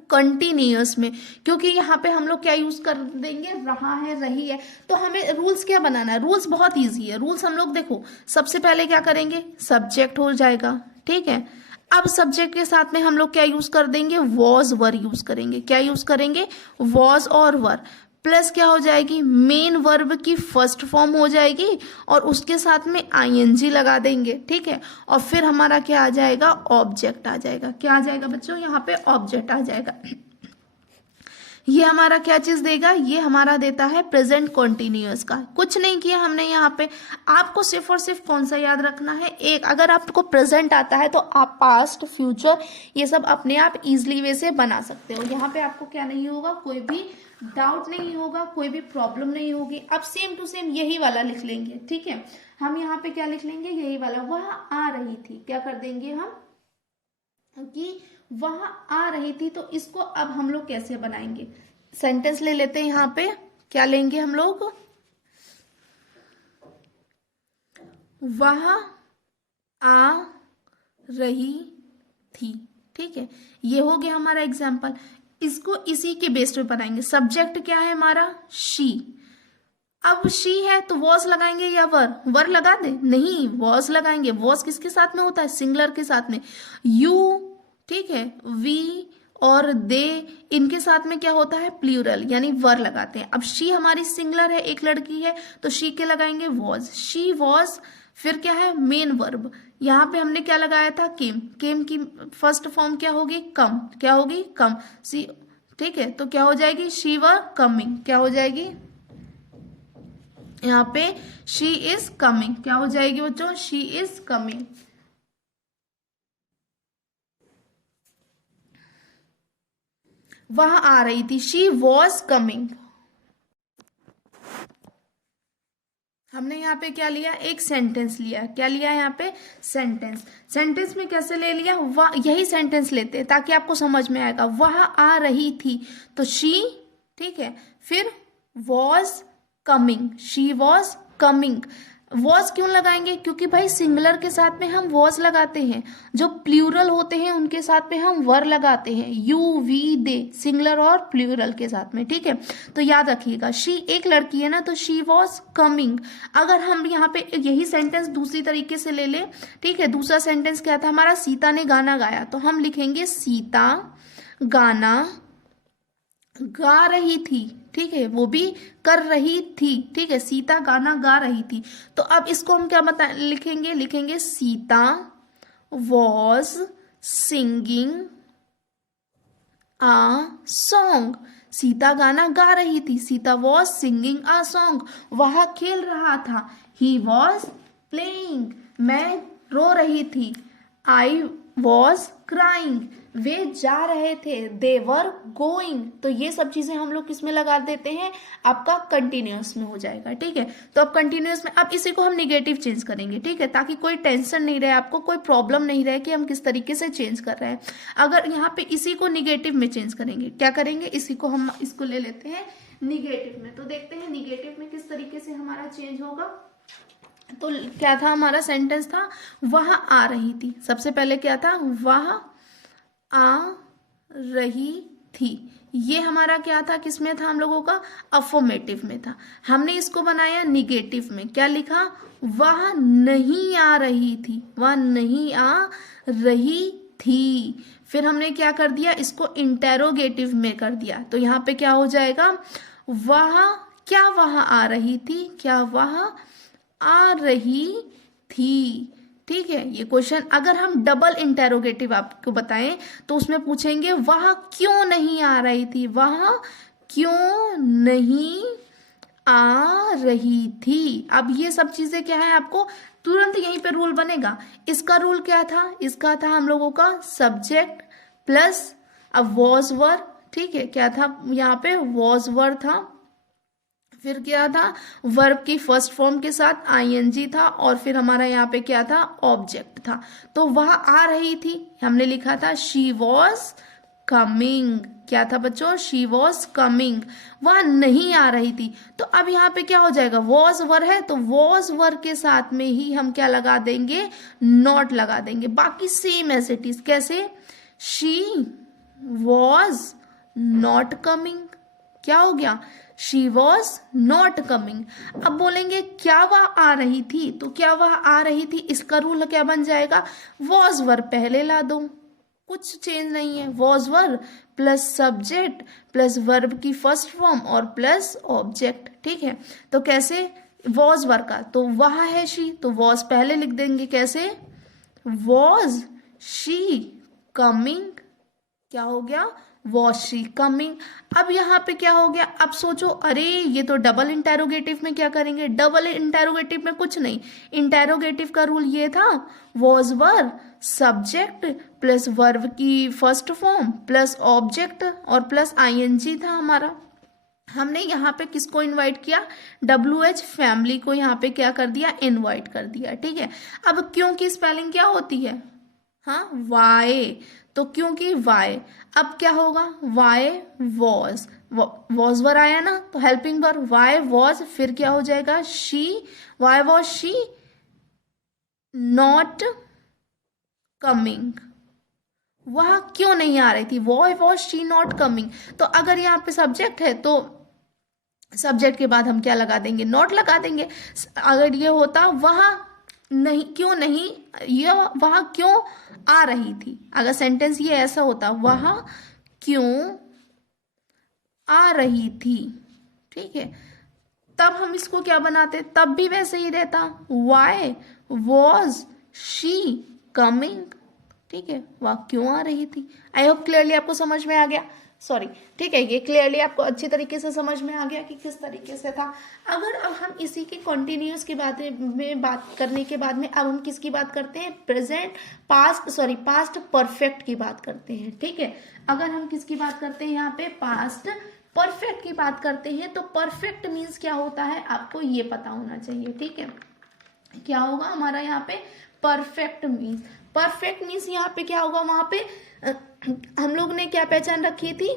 कंटिन्यूअस में। क्योंकि यहाँ पे हम लोग क्या यूज कर देंगे, रहा है, रही है। तो हमें रूल्स क्या बनाना है, रूल्स बहुत इजी है। रूल्स हम लोग देखो, सबसे पहले क्या करेंगे, सब्जेक्ट हो जाएगा। ठीक है, अब सब्जेक्ट के साथ में हम लोग क्या यूज कर देंगे, वॉज वर यूज करेंगे। क्या यूज करेंगे, वॉज और वर। प्लस क्या हो जाएगी, मेन वर्ब की फर्स्ट फॉर्म हो जाएगी और उसके साथ में आईएनजी लगा देंगे। ठीक है, और फिर हमारा क्या आ जाएगा, ऑब्जेक्ट आ जाएगा। क्या आ जाएगा बच्चों, यहाँ पे ऑब्जेक्ट आ जाएगा। ये हमारा क्या चीज देगा, ये हमारा देता है प्रेजेंट कॉन्टिन्यूअस का। कुछ नहीं किया हमने यहाँ पे। आपको सिर्फ और सिर्फ कौन सा याद रखना है, एक। अगर आपको प्रेजेंट आता है तो आप पास्ट फ्यूचर ये सब अपने आप इजिली वे से बना सकते हो। यहाँ पे आपको क्या नहीं होगा, कोई भी डाउट नहीं होगा, कोई भी प्रॉब्लम नहीं होगी। अब सेम टू सेम यही वाला लिख लेंगे। ठीक है, हम यहाँ पे क्या लिख लेंगे, यही वाला, वह आ रही थी। क्या कर देंगे हम, कि वहां आ रही थी। तो इसको अब हम लोग कैसे बनाएंगे, सेंटेंस ले लेते हैं। यहाँ पे क्या लेंगे हम लोग, वह आ रही थी। ठीक है, ये हो गया हमारा एग्जाम्पल। इसको इसी के बेस पे बनाएंगे। सब्जेक्ट क्या है हमारा, शी। अब शी है तो वॉज लगाएंगे या वर लगा दे, नहीं, वॉज लगाएंगे। वॉज किसके साथ में होता है, सिंगुलर के साथ में। यू, ठीक है, वी और दे, इनके साथ में क्या होता है, प्लूरल, यानी वर लगाते हैं। अब शी हमारी सिंगुलर है, एक लड़की है, तो शी के लगाएंगे वॉज, शी वॉज। फिर क्या है, मेन वर्ब। यहाँ पे हमने क्या लगाया था, केम। केम की फर्स्ट फॉर्म क्या होगी, कम। क्या होगी, कम। सी, ठीक है, तो क्या हो जाएगी, शी वर कमिंग। क्या हो जाएगी यहाँ पे, शी इज कमिंग। क्या हो जाएगी बच्चों, शी इज कमिंग। वह आ रही थी, शी वॉज कमिंग। हमने यहाँ पे क्या लिया, एक सेंटेंस लिया। क्या लिया यहाँ पे, सेंटेंस। सेंटेंस में कैसे ले लिया, वह, यही सेंटेंस लेते हैं ताकि आपको समझ में आएगा। वह आ रही थी, तो शी, ठीक है, फिर was coming, she was coming. Was क्यों लगाएंगे? क्योंकि भाई सिंगुलर के साथ में हम वॉज लगाते हैं, जो प्लूरल होते हैं उनके साथ में हम वर लगाते हैं, यू वी दे, सिंगुलर और प्लूरल के साथ में, ठीक है। तो याद रखिएगा, शी एक लड़की है ना, तो शी वॉज कमिंग। अगर हम यहाँ पे यही सेंटेंस दूसरी तरीके से ले ले, ठीक है, दूसरा सेंटेंस क्या था हमारा, सीता ने गाना गाया, तो हम लिखेंगे सीता गाना गा रही थी, ठीक है, वो भी कर रही थी, ठीक है, सीता गाना गा रही थी। तो अब इसको हम क्या लिखेंगे, लिखेंगे Sita was singing uh song. Sita गाना गा रही थी, Sita was singing uh song. वह खेल रहा था, ही वॉज प्लेइंग। मैं रो रही थी, आई वॉज क्राइंग। वे जा रहे थे, दे वर गोइंग। तो ये सब चीजें हम लोग किस में लगा देते हैं, आपका कंटिन्यूअस में हो जाएगा, ठीक है। तो अब कंटिन्यूअस में, अब इसी को हम निगेटिव चेंज करेंगे, ठीक है, ताकि कोई टेंशन नहीं रहे आपको, कोई प्रॉब्लम नहीं रहे कि हम किस तरीके से चेंज कर रहे हैं। अगर यहाँ पे इसी को निगेटिव में चेंज करेंगे, क्या करेंगे, इसी को हम इसको ले लेते हैं निगेटिव में। तो देखते हैं निगेटिव में किस तरीके से हमारा चेंज होगा। तो क्या था हमारा सेंटेंस था, वह आ रही थी। सबसे पहले क्या था, वह आ रही थी। ये हमारा क्या था, किसमें था हम लोगों का, अफर्मेटिव में था। हमने इसको बनाया निगेटिव में, क्या लिखा, वह नहीं आ रही थी, वह नहीं आ रही थी। फिर हमने क्या कर दिया, इसको इंटेरोगेटिव में कर दिया। तो यहाँ पे क्या हो जाएगा, वह, क्या वह आ रही थी, क्या वह आ रही थी, ठीक है। ये क्वेश्चन अगर हम डबल इंटेरोगेटिव आपको बताएं तो उसमें पूछेंगे वह क्यों नहीं आ रही थी, वह क्यों नहीं आ रही थी। अब ये सब चीजें क्या है, आपको तुरंत यहीं पे रूल बनेगा। इसका रूल क्या था, इसका था हम लोगों का सब्जेक्ट प्लस अब वॉज वर, ठीक है, क्या था यहाँ पे, वॉज वर था, फिर क्या था, वर्ब की फर्स्ट फॉर्म के साथ आईएनजी था, और फिर हमारा यहाँ पे क्या था, ऑब्जेक्ट था। तो वह आ रही थी, हमने लिखा था शी वॉज कमिंग। क्या था बच्चों, शी वॉज कमिंग। वह नहीं आ रही थी। तो अब यहाँ पे क्या हो जाएगा, वॉज वर है, तो वॉज वर के साथ में ही हम क्या लगा देंगे, नॉट लगा देंगे। बाकी सेम एज इट इज, कैसे, शी वॉज नॉट कमिंग। क्या हो गया, शी वॉज नॉट कमिंग। अब बोलेंगे क्या वह आ रही थी, तो क्या वह आ रही थी, इसका रूल क्या बन जाएगा, वॉज वर पहले ला दो, कुछ चेंज नहीं है, was were plus subject plus verb की फर्स्ट फॉर्म और प्लस ऑब्जेक्ट, ठीक है। तो कैसे, वॉज वर का तो वह है शी, तो वॉज पहले लिख देंगे, कैसे, वॉज शी कमिंग। क्या हो गया, वॉज शी कमिंग। अब यहाँ पे क्या हो गया, अब सोचो, अरे ये तो डबल इंटेरोगेटिव में क्या करेंगे, डबल इंटेरोगेटिव में कुछ नहीं, इंटेरोगेटिव का रूल ये था, was were subject plus verb की फर्स्ट फॉर्म प्लस ऑब्जेक्ट और प्लस आईएनजी था हमारा। हमने यहाँ पे किसको इनवाइट किया, WH फैमिली को यहाँ पे क्या कर दिया, इनवाइट कर दिया, ठीक है। अब क्यों की स्पेलिंग क्या होती है, हाँ, वाई, तो क्योंकि वाई, अब क्या होगा, वाई वॉज, वॉज वर आया ना, तो हेल्पिंग वर्ब वाई वॉज, फिर क्या हो जाएगा, she, why was she not coming. वह क्यों नहीं आ रही थी, why was she not coming. तो अगर यहाँ पे सब्जेक्ट है तो सब्जेक्ट के बाद हम क्या लगा देंगे, नॉट लगा देंगे। अगर ये होता वह नहीं, क्यों नहीं, यह वह क्यों आ रही थी, अगर सेंटेंस ये ऐसा होता, वह क्यों आ रही थी, ठीक है, तब हम इसको क्या बनाते, तब भी वैसे ही रहता, वाई वॉज शी कमिंग, ठीक है, वह क्यों आ रही थी। आई होप क्लियरली आपको समझ में आ गया, सॉरी, ठीक है, ये क्लियरली आपको अच्छी तरीके से समझ में आ गया कि किस तरीके से था। अगर अब हम इसी के कॉन्टिन्यूस की बात में बात करने के बाद में अब हम किसकी बात करते हैं, प्रेजेंट पास्ट परफेक्ट की बात करते हैं, ठीक है। अगर हम किसकी बात करते हैं, यहाँ पे पास्ट परफेक्ट की बात करते हैं, तो परफेक्ट मीन्स क्या होता है आपको ये पता होना चाहिए, ठीक है। क्या होगा हमारा यहाँ पे परफेक्ट मीन्स यहाँ पे क्या होगा, वहां पे हम लोग ने क्या पहचान रखी थी,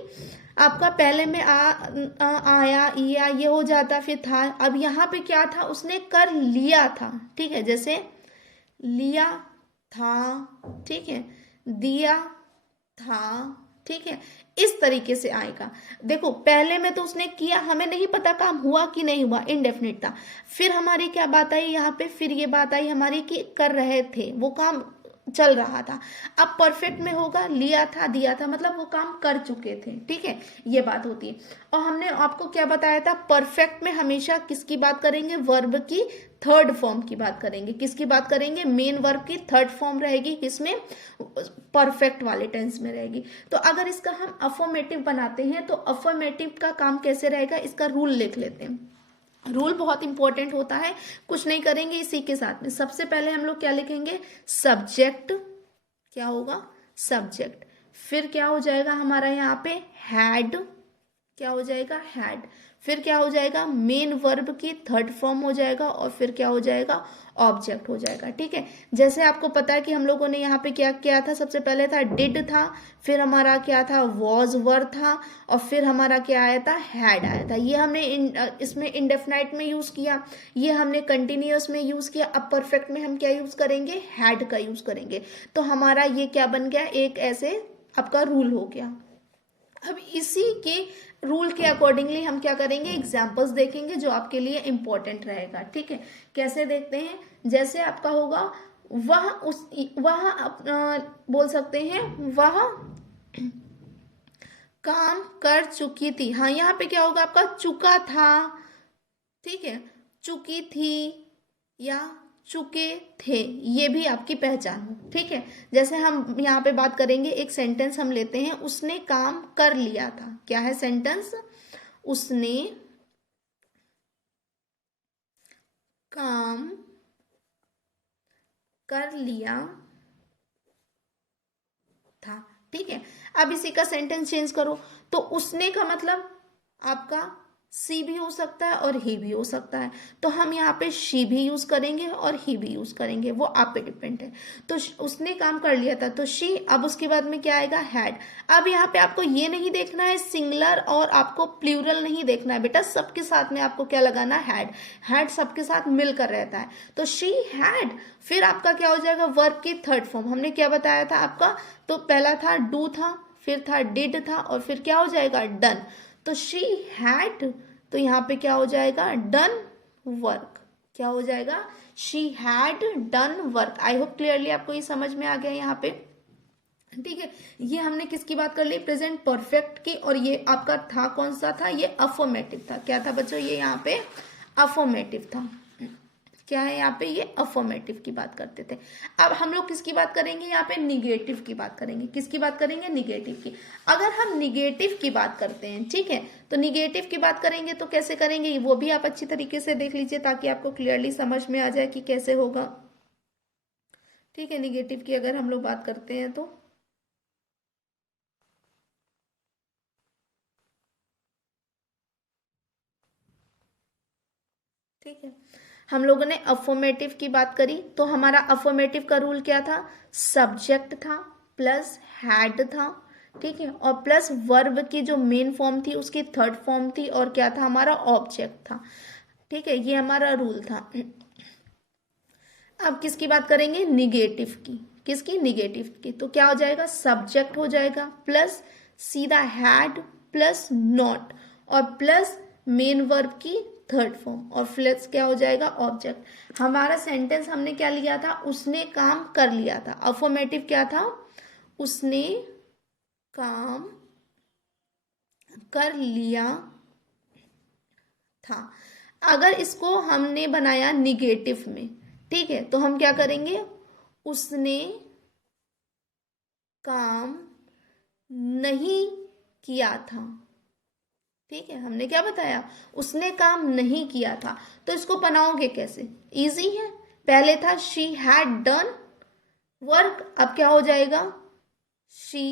आपका पहले में आया या ये हो जाता, फिर था। अब यहाँ पे क्या था, उसने कर लिया था, ठीक है, जैसे लिया था, ठीक है, दिया था, ठीक है, इस तरीके से आएगा। देखो पहले में तो उसने किया, हमें नहीं पता काम हुआ कि नहीं हुआ, इनडेफिनिट था। फिर हमारी क्या बात आई यहाँ पे, फिर ये बात आई हमारी कि कर रहे थे, वो काम चल रहा था। अब परफेक्ट में होगा लिया था दिया था, मतलब वो काम कर चुके थे, ठीक है, ये बात होती है। और हमने आपको क्या बताया था, परफेक्ट में हमेशा किसकी बात करेंगे, वर्ब की थर्ड फॉर्म की बात करेंगे। किसकी बात करेंगे, मेन वर्ब की थर्ड फॉर्म रहेगी, किसमें, परफेक्ट वाले टेंस में रहेगी। तो अगर इसका हम अफर्मेटिव बनाते हैं तो अफर्मेटिव का काम कैसे रहेगा, इसका रूल लिख लेते हैं। रूल बहुत इंपॉर्टेंट होता है, कुछ नहीं करेंगे इसी के साथ में। सबसे पहले हम लोग क्या लिखेंगे, सब्जेक्ट, क्या होगा, सब्जेक्ट, फिर क्या हो जाएगा हमारा यहाँ पे हैड, क्या हो जाएगा, हैड, फिर क्या हो जाएगा, मेन वर्ब की थर्ड फॉर्म हो जाएगा, और फिर क्या हो जाएगा, ऑब्जेक्ट हो जाएगा, ठीक है। जैसे आपको पता है कि हम लोगों ने यहाँ पे क्या किया था, सबसे पहले था डिड था, फिर हमारा क्या था, वॉज वर था, और फिर हमारा क्या आया था, हैड आया था। ये हमने इसमें इंडेफिनाइट में यूज किया, ये हमने कंटिन्यूअस में यूज किया। अब परफेक्ट में हम क्या यूज करेंगे, हैड का यूज करेंगे। तो हमारा ये क्या बन गया, एक ऐसे आपका रूल हो गया। अब इसी के रूल के अकॉर्डिंगली हम क्या करेंगे, एग्जाम्पल्स देखेंगे जो आपके लिए इंपॉर्टेंट रहेगा, ठीक है। कैसे देखते हैं, जैसे आपका होगा बोल सकते हैं वह काम कर चुकी थी। हाँ यहाँ पे क्या होगा आपका, चुका था, ठीक है, चुकी थी या चुके थे, ये भी आपकी पहचान हो, ठीक है। जैसे हम यहाँ पे बात करेंगे, एक सेंटेंस हम लेते हैं, उसने काम कर लिया था। क्या है सेंटेंस, उसने काम कर लिया था, ठीक है। अब इसी का सेंटेंस चेंज करो, तो उसने का मतलब आपका सी भी हो सकता है और ही भी हो सकता है। तो हम यहाँ पे शी भी यूज करेंगे और ही भी यूज करेंगे, वो आप पे डिपेंड है। तो उसने काम कर लिया था तो शी, अब उसके बाद में क्या आएगा, हैड। अब यहाँ पे आपको ये नहीं देखना है सिंगुलर और आपको प्लूरल नहीं देखना है बेटा, सबके साथ में आपको क्या लगाना, हैड। हैड सबके साथ मिलकर रहता है, तो शी हैड। फिर आपका क्या हो जाएगा, वर्ब की थर्ड फॉर्म, हमने क्या बताया था आपका, तो पहला था डू था, फिर था डिड था, और फिर क्या हो जाएगा, डन। तो शी हैड, तो यहाँ पे क्या हो जाएगा, डन वर्क, क्या हो जाएगा, she had done work. I hope clearly आपको ये समझ में आ गया यहाँ पे, ठीक है। ये हमने किसकी बात कर ली, प्रेजेंट परफेक्ट की। और ये आपका था कौन सा था, ये अफर्मेटिव था। क्या था बच्चों, ये यहाँ पे अफर्मेटिव था। क्या है यहाँ पे, ये अफर्मेटिव की बात करते थे। अब हम लोग किसकी बात करेंगे, यहाँ पे निगेटिव की बात करेंगे। किसकी बात करेंगे, निगेटिव की। अगर हम निगेटिव की बात करते हैं, ठीक है, तो निगेटिव की बात करेंगे तो कैसे करेंगे, वो भी आप अच्छी तरीके से देख लीजिए ताकि आपको क्लियरली समझ में आ जाए कि कैसे होगा, ठीक है। निगेटिव की अगर हम लोग बात करते हैं तो ठीक है, हम लोगों ने अफर्मेटिव की बात करी, तो हमारा अफर्मेटिव का रूल क्या था, सब्जेक्ट था प्लस हैड था, ठीक है, और प्लस वर्ब की जो मेन फॉर्म थी उसकी थर्ड फॉर्म थी, और क्या था हमारा, ऑब्जेक्ट था, ठीक है, ये हमारा रूल था। अब किसकी बात करेंगे, निगेटिव की। किसकी, निगेटिव की। तो क्या हो जाएगा, सब्जेक्ट हो जाएगा प्लस सीधा हैड प्लस नॉट, और प्लस मेन वर्ब की थर्ड फॉर्म, और प्लस क्या हो जाएगा, ऑब्जेक्ट। हमारा सेंटेंस हमने क्या लिया था, उसने काम कर लिया था। अफर्मेटिव क्या था, उसने काम कर लिया था। अगर इसको हमने बनाया निगेटिव में, ठीक है, तो हम क्या करेंगे, उसने काम नहीं किया था, ठीक है, हमने क्या बताया, उसने काम नहीं किया था। तो इसको बनाओगे कैसे, इजी है। पहले था शी हैड डन वर्क, अब क्या हो जाएगा, she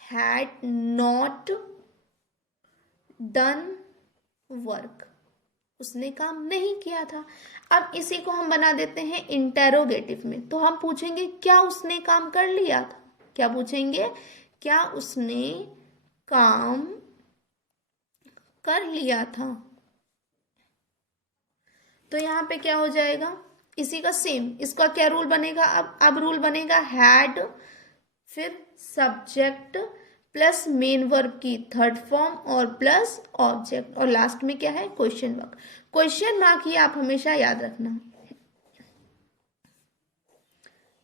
had not done work, उसने काम नहीं किया था। अब इसी को हम बना देते हैं इंटेरोगेटिव में, तो हम पूछेंगे क्या उसने काम कर लिया था, क्या पूछेंगे, क्या उसने काम कर लिया था। तो यहाँ पे क्या हो जाएगा, इसी का सेम, इसका क्या रूल बनेगा, अब रूल बनेगा हैड, फिर सब्जेक्ट प्लस मेन वर्ब की थर्ड फॉर्म और प्लस ऑब्जेक्ट, और लास्ट में क्या है, क्वेश्चन मार्क। क्वेश्चन मार्क ये आप हमेशा याद रखना,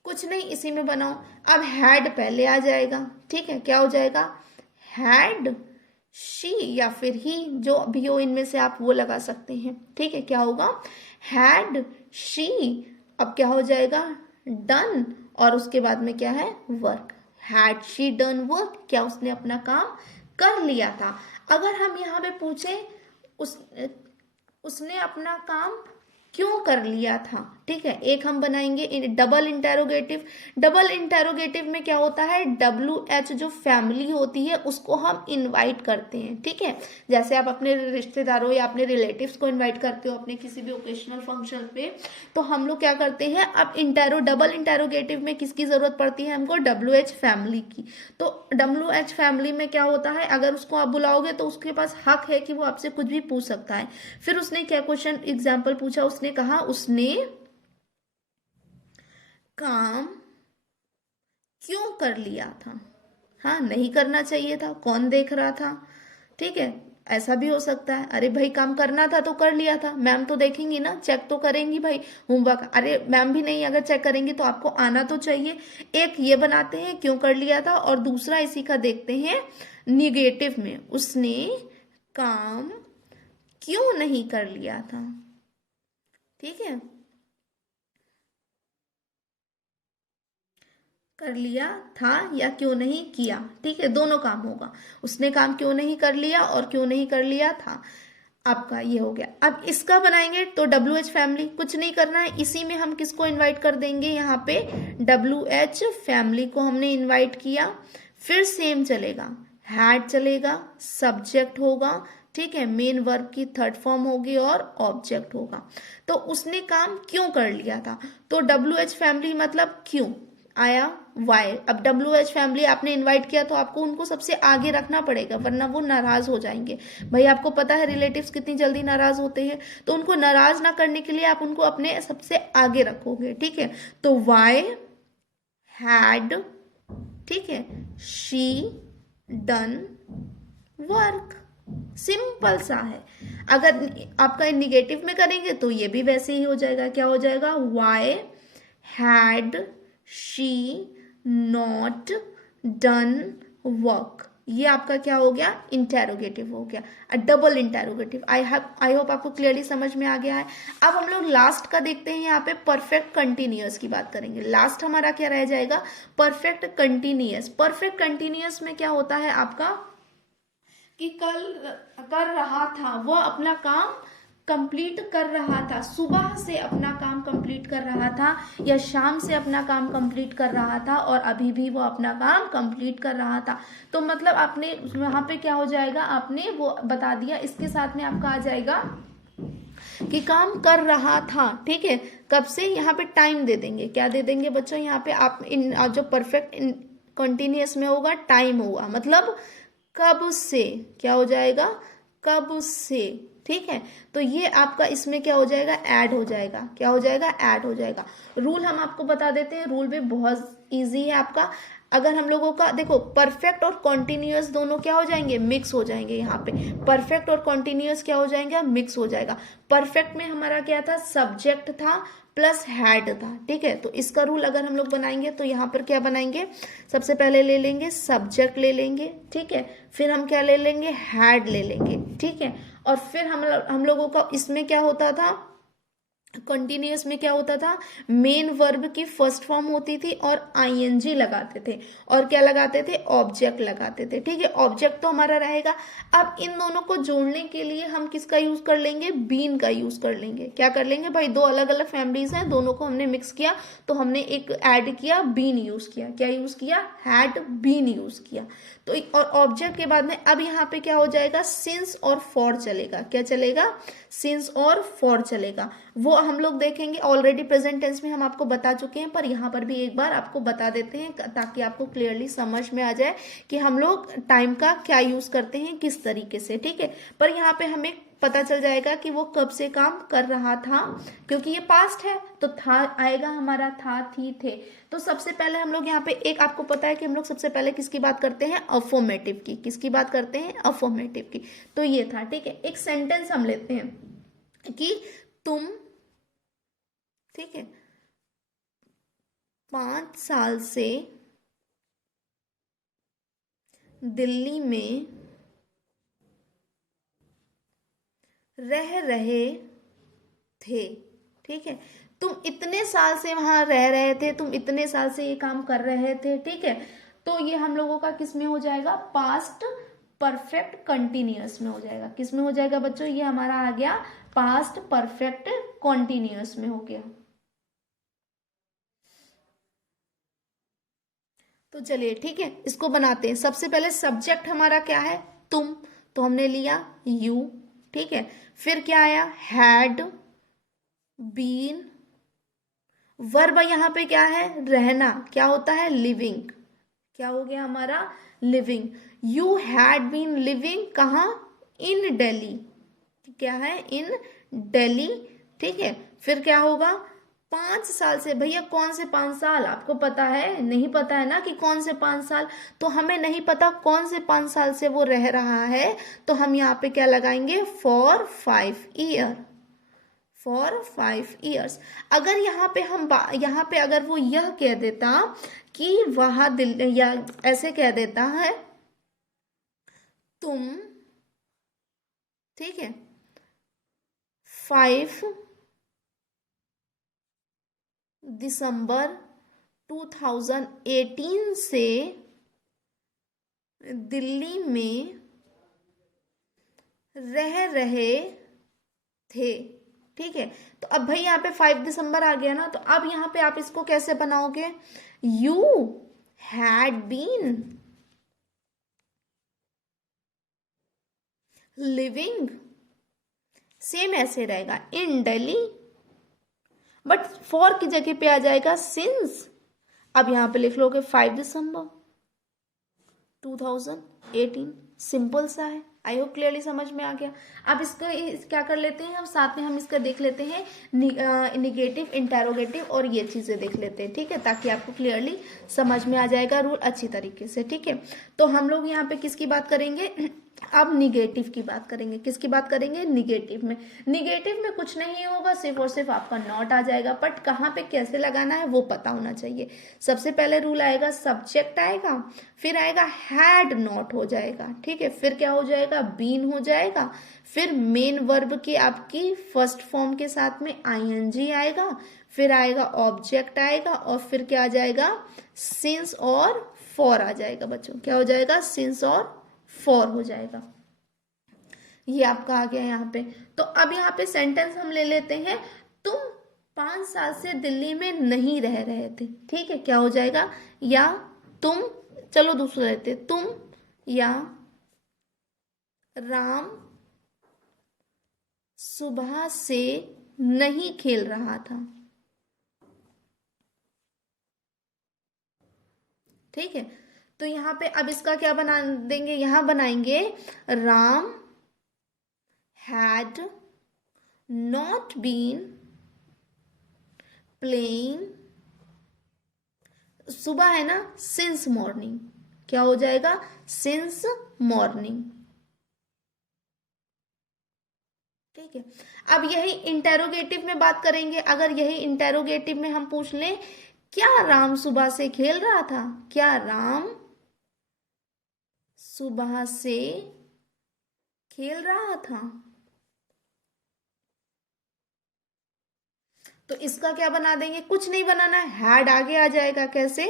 कुछ नहीं इसी में बनाओ। अब हैड पहले आ जाएगा, ठीक है, क्या हो जाएगा, हैड शी या फिर ही, जो भी हो इनमें से आप वो लगा सकते हैं, ठीक है, क्या होगा, हैड शी, अब क्या हो जाएगा, डन, और उसके बाद में क्या है, work. Had she done work, क्या उसने अपना काम कर लिया था। अगर हम यहाँ पे पूछे उसने अपना काम क्यों कर लिया था, ठीक है, एक हम बनाएंगे डबल इंटेरोगेटिव। डबल इंटेरोगेटिव में क्या होता है, WH जो फैमिली होती है उसको हम इनवाइट करते हैं, ठीक है, जैसे आप अपने रिश्तेदारों या अपने रिलेटिव्स को इनवाइट करते हो अपने किसी भी ओकेशनल फंक्शन पे, तो हम लोग क्या करते हैं, अब डबल इंटेरोगेटिव में किसकी जरूरत पड़ती है हमको, WH फैमिली की। तो WH फैमिली में क्या होता है, अगर उसको आप बुलाओगे तो उसके पास हक है कि वो आपसे कुछ भी पूछ सकता है। फिर उसने क्या क्वेश्चन एग्जाम्पल पूछा, उसने कहा उसने काम क्यों कर लिया था। हाँ, नहीं करना चाहिए था, कौन देख रहा था, ठीक है, ऐसा भी हो सकता है, अरे भाई काम करना था तो कर लिया था, मैम तो देखेंगी ना, चेक तो करेंगी भाई होमवर्क, अरे मैम भी नहीं अगर चेक करेंगी तो आपको आना तो चाहिए। एक ये बनाते हैं क्यों कर लिया था, और दूसरा इसी का देखते हैं निगेटिव में, उसने काम क्यों नहीं कर लिया था, ठीक है, कर लिया था या क्यों नहीं किया, ठीक है, दोनों काम होगा, उसने काम क्यों नहीं कर लिया और क्यों नहीं कर लिया था। आपका ये हो गया। अब इसका बनाएंगे तो WH फैमिली, कुछ नहीं करना है, इसी में हम किसको इनवाइट कर देंगे, यहाँ पे WH फैमिली को हमने इनवाइट किया। फिर सेम चलेगा, हैड चलेगा, सब्जेक्ट होगा, ठीक है, मेन वर्ब की थर्ड फॉर्म होगी और ऑब्जेक्ट होगा। तो उसने काम क्यों कर लिया था, तो WH फैमिली मतलब क्यों आया, वाई। अब WH फैमिली आपने इनवाइट किया तो आपको उनको सबसे आगे रखना पड़ेगा, वरना वो नाराज हो जाएंगे। भाई आपको पता है रिलेटिव्स कितनी जल्दी नाराज होते हैं, तो उनको नाराज ना करने के लिए आप उनको अपने सबसे आगे रखोगे, ठीक है। तो वाई हैड, ठीक है, शी डन वर्क, सिंपल सा है। अगर आपका निगेटिव में करेंगे तो ये भी वैसे ही हो जाएगा, क्या हो जाएगा, why had she not done work, ये आपका क्या हो गया, इंटेरोगेटिव हो गया, डबल इंटेरोगेटिव। आई होप आपको क्लियरली समझ में आ गया है। अब हम लोग लास्ट का देखते हैं, यहाँ पे परफेक्ट कंटिन्यूअस की बात करेंगे। लास्ट हमारा क्या रह जाएगा, परफेक्ट कंटिन्यूअस। परफेक्ट कंटिन्यूअस में क्या होता है आपका, कि कल कर रहा था, वो अपना काम कंप्लीट कर रहा था, सुबह से अपना काम कंप्लीट कर रहा था या शाम से अपना काम कंप्लीट कर रहा था और अभी भी वो अपना काम कंप्लीट कर रहा था। तो मतलब आपने वहां पे क्या हो जाएगा, आपने वो बता दिया, इसके साथ में आपका आ जाएगा कि काम कर रहा था, ठीक है, कब से, यहाँ पे टाइम दे देंगे, क्या दे देंगे बच्चों, यहाँ पे आप जो परफेक्ट कंटिन्यूअस में होगा टाइम होगा, मतलब कब से, क्या हो जाएगा, कब से, ठीक है। तो ये आपका इसमें क्या हो जाएगा, ऐड हो जाएगा, क्या हो जाएगा, ऐड हो जाएगा। रूल हम आपको बता देते हैं, रूल भी बहुत इजी है आपका। अगर हम लोगों का देखो परफेक्ट और कॉन्टिन्यूअस दोनों क्या हो जाएंगे, मिक्स हो जाएंगे। यहाँ पे परफेक्ट और कॉन्टिन्यूअस क्या हो जाएगा, मिक्स हो जाएगा। परफेक्ट में हमारा क्या था, सब्जेक्ट था प्लस हैड था, ठीक है। तो इसका रूल अगर हम लोग बनाएंगे तो यहाँ पर क्या बनाएंगे, सबसे पहले ले लेंगे सब्जेक्ट ले लेंगे, ठीक है, फिर हम क्या ले लेंगे, हैड ले लेंगे, ठीक है, और फिर हम लोगों का इसमें क्या होता था, कंटिन्यूअस में क्या होता था, मेन वर्ब की फर्स्ट फॉर्म होती थी और आईएनजी लगाते थे, और क्या लगाते थे, ऑब्जेक्ट लगाते थे, ठीक है। ऑब्जेक्ट तो हमारा रहेगा। अब इन दोनों को जोड़ने के लिए हम किसका यूज कर लेंगे, बीन का यूज कर लेंगे। क्या कर लेंगे भाई, दो अलग अलग फैमिलीज हैं, दोनों को हमने मिक्स किया तो हमने एक ऐड किया, बीन यूज किया, क्या यूज किया, हैड बीन यूज किया। तो और ऑब्जेक्ट के बाद में अब यहाँ पे क्या हो जाएगा, सिंस और फॉर चलेगा, क्या चलेगा, सिंस और फॉर चलेगा। वो हम लोग देखेंगे, ऑलरेडी प्रेजेंट टेंस में हम आपको बता चुके हैं, पर यहाँ पर भी एक बार आपको बता देते हैं ताकि आपको क्लियरली समझ में आ जाए कि हम लोग टाइम का क्या यूज करते हैं, किस तरीके से, ठीक है। पर यहाँ पे हमें पता चल जाएगा कि वो कब से काम कर रहा था, क्योंकि ये पास्ट है तो था आएगा हमारा, था, थी, थे। तो सबसे पहले हम लोग यहाँ पे एक, आपको पता है कि हम लोग सबसे पहले किसकी बात करते हैं, अफर्मेटिव की। किसकी बात करते हैं, अफर्मेटिव की। तो ये था, ठीक है। एक सेंटेंस हम लेते हैं कि तुम, ठीक है, 5 साल से दिल्ली में रह रहे थे, ठीक है। तुम इतने साल से वहां रह रहे थे, तुम इतने साल से ये काम कर रहे थे, ठीक है। तो ये हम लोगों का किस में हो जाएगा, पास्ट परफेक्ट कंटिन्यूअस में हो जाएगा। किस में हो जाएगा बच्चों, ये हमारा आ गया पास्ट परफेक्ट कंटिन्यूअस में हो गया। तो चलिए, ठीक है, इसको बनाते हैं। सबसे पहले सब्जेक्ट हमारा क्या है, तुम, तो हमने लिया यू, ठीक है। फिर क्या आया, हैड बीन। वर्ब यहाँ पे क्या है, रहना, क्या होता है, लिविंग। क्या हो गया हमारा, living. You had been living कहाँ, इन दिल्ली। क्या है, इन दिल्ली, ठीक है। फिर क्या होगा, 5 साल से। भैया कौन से 5 साल, आपको पता है, नहीं पता है ना कि कौन से 5 साल। तो हमें नहीं पता कौन से 5 साल से वो रह रहा है, तो हम यहाँ पे क्या लगाएंगे, फॉर 5 ईयर, फॉर 5 ईयर्स। अगर यहाँ पे हम यहाँ पे अगर वो यह कह देता कि वह दिल, या ऐसे कह देता है तुम, ठीक है, 5 दिसंबर 2018 से दिल्ली में रह रहे थे, ठीक है। तो अब भाई यहाँ पे 5 दिसंबर आ गया ना, तो अब यहाँ पे आप इसको कैसे बनाओगे, you had been living, same ऐसे रहेगा, इन दिल्ली, बट फॉर की जगह पे आ जाएगा सिंस। अब यहां पे लिख लोगे 5 दिसंबर 2018, सिंपल सा है। आई होप क्लियरली समझ में आ गया। अब इसको क्या कर लेते हैं, हम साथ में हम इसका देख लेते हैं निगेटिव, इंटेरोगेटिव और ये चीजें देख लेते हैं, ठीक है, ताकि आपको क्लियरली समझ में आ जाएगा रूल अच्छी तरीके से, ठीक है। तो हम लोग यहाँ पे किसकी बात करेंगे, अब निगेटिव की बात करेंगे। किसकी बात करेंगे, निगेटिव में। निगेटिव में कुछ नहीं होगा, सिर्फ और सिर्फ आपका नॉट आ जाएगा, बट कहाँ पे कैसे लगाना है वो पता होना चाहिए। सबसे पहले रूल आएगा, सब्जेक्ट आएगा, फिर आएगा हैड नॉट हो जाएगा, ठीक है। फिर क्या हो जाएगा, बीन हो जाएगा। फिर मेन वर्ब की आपकी फर्स्ट फॉर्म के साथ में आईएनजी आएगा। फिर आएगा ऑब्जेक्ट आएगा, और फिर क्या आ जाएगा, सिंस और फॉर आ जाएगा बच्चों। क्या हो जाएगा, सिंस और फॉर हो जाएगा। ये आपका आ गया यहाँ पे। तो अब यहाँ पे सेंटेंस हम ले लेते हैं, तुम 5 साल से दिल्ली में नहीं रह रहे थे, ठीक है। क्या हो जाएगा, या तुम, चलो दूसरा लेते, तुम या राम सुबह से नहीं खेल रहा था, ठीक है। तो यहाँ पे अब इसका क्या बना देंगे, यहां बनाएंगे Ram had not been playing, सुबह है ना, since morning। क्या हो जाएगा, since morning, ठीक है। अब यही इंटेरोगेटिव में बात करेंगे। अगर यही इंटेरोगेटिव में हम पूछ लें, क्या राम सुबह से खेल रहा था, क्या राम सुबह से खेल रहा था, तो इसका क्या बना देंगे, कुछ नहीं बनाना, हैड आगे आ जाएगा। कैसे,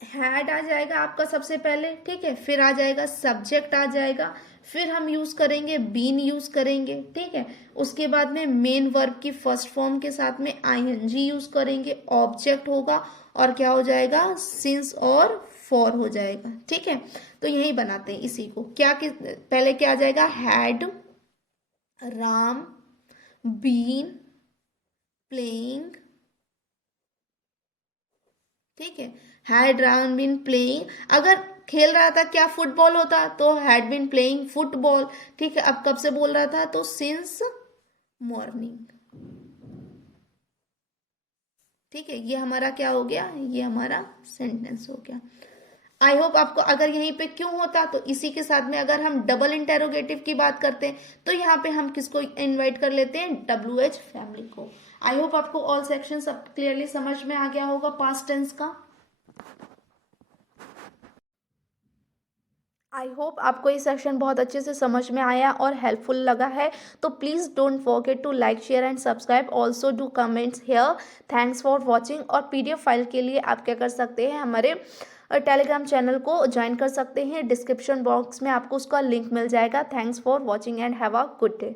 हैड आ जाएगा आपका सबसे पहले, ठीक है। फिर आ जाएगा सब्जेक्ट आ जाएगा, फिर हम यूज करेंगे बीन यूज करेंगे, ठीक है। उसके बाद में मेन वर्ब की फर्स्ट फॉर्म के साथ में आईएनजी यूज करेंगे, ऑब्जेक्ट होगा, और क्या हो जाएगा, सिंस और फॉर हो जाएगा, ठीक है। तो यही बनाते हैं इसी को। क्या पहले क्या आ जाएगा, हैड राम बीन प्लेइंग, ठीक है, हैड राउंड बीन प्लेइंग, अगर खेल रहा था क्या फुटबॉल होता तो हैड बीन प्लेइंग फुटबॉल, ठीक है। अब कब से बोल रहा था तो सिंस मॉर्निंग, ठीक है। ये हमारा क्या हो गया, ये हमारा सेंटेंस हो गया। आई होप आपको, अगर यहीं पे क्यों होता तो इसी के साथ में अगर हम डबल इंटेरोगेटिव की बात करते हैं तो यहाँ पे हम किसको इनवाइट कर लेते हैं, WH फैमिली को। आई होप आपको ऑल सेक्शन सब क्लियरली समझ में आ गया होगा पास्ट टेंस का। आई होप आपको ये सेक्शन बहुत अच्छे से समझ में आया और हेल्पफुल लगा है। तो please don't forget to like share and subscribe, also do comments here. Thanks for watching. और PDF फाइल के लिए आप क्या कर सकते हैं, हमारे टेलीग्राम चैनल को ज्वाइन कर सकते हैं। डिस्क्रिप्शन बॉक्स में आपको उसका लिंक मिल जाएगा। Thanks for watching and have a good day.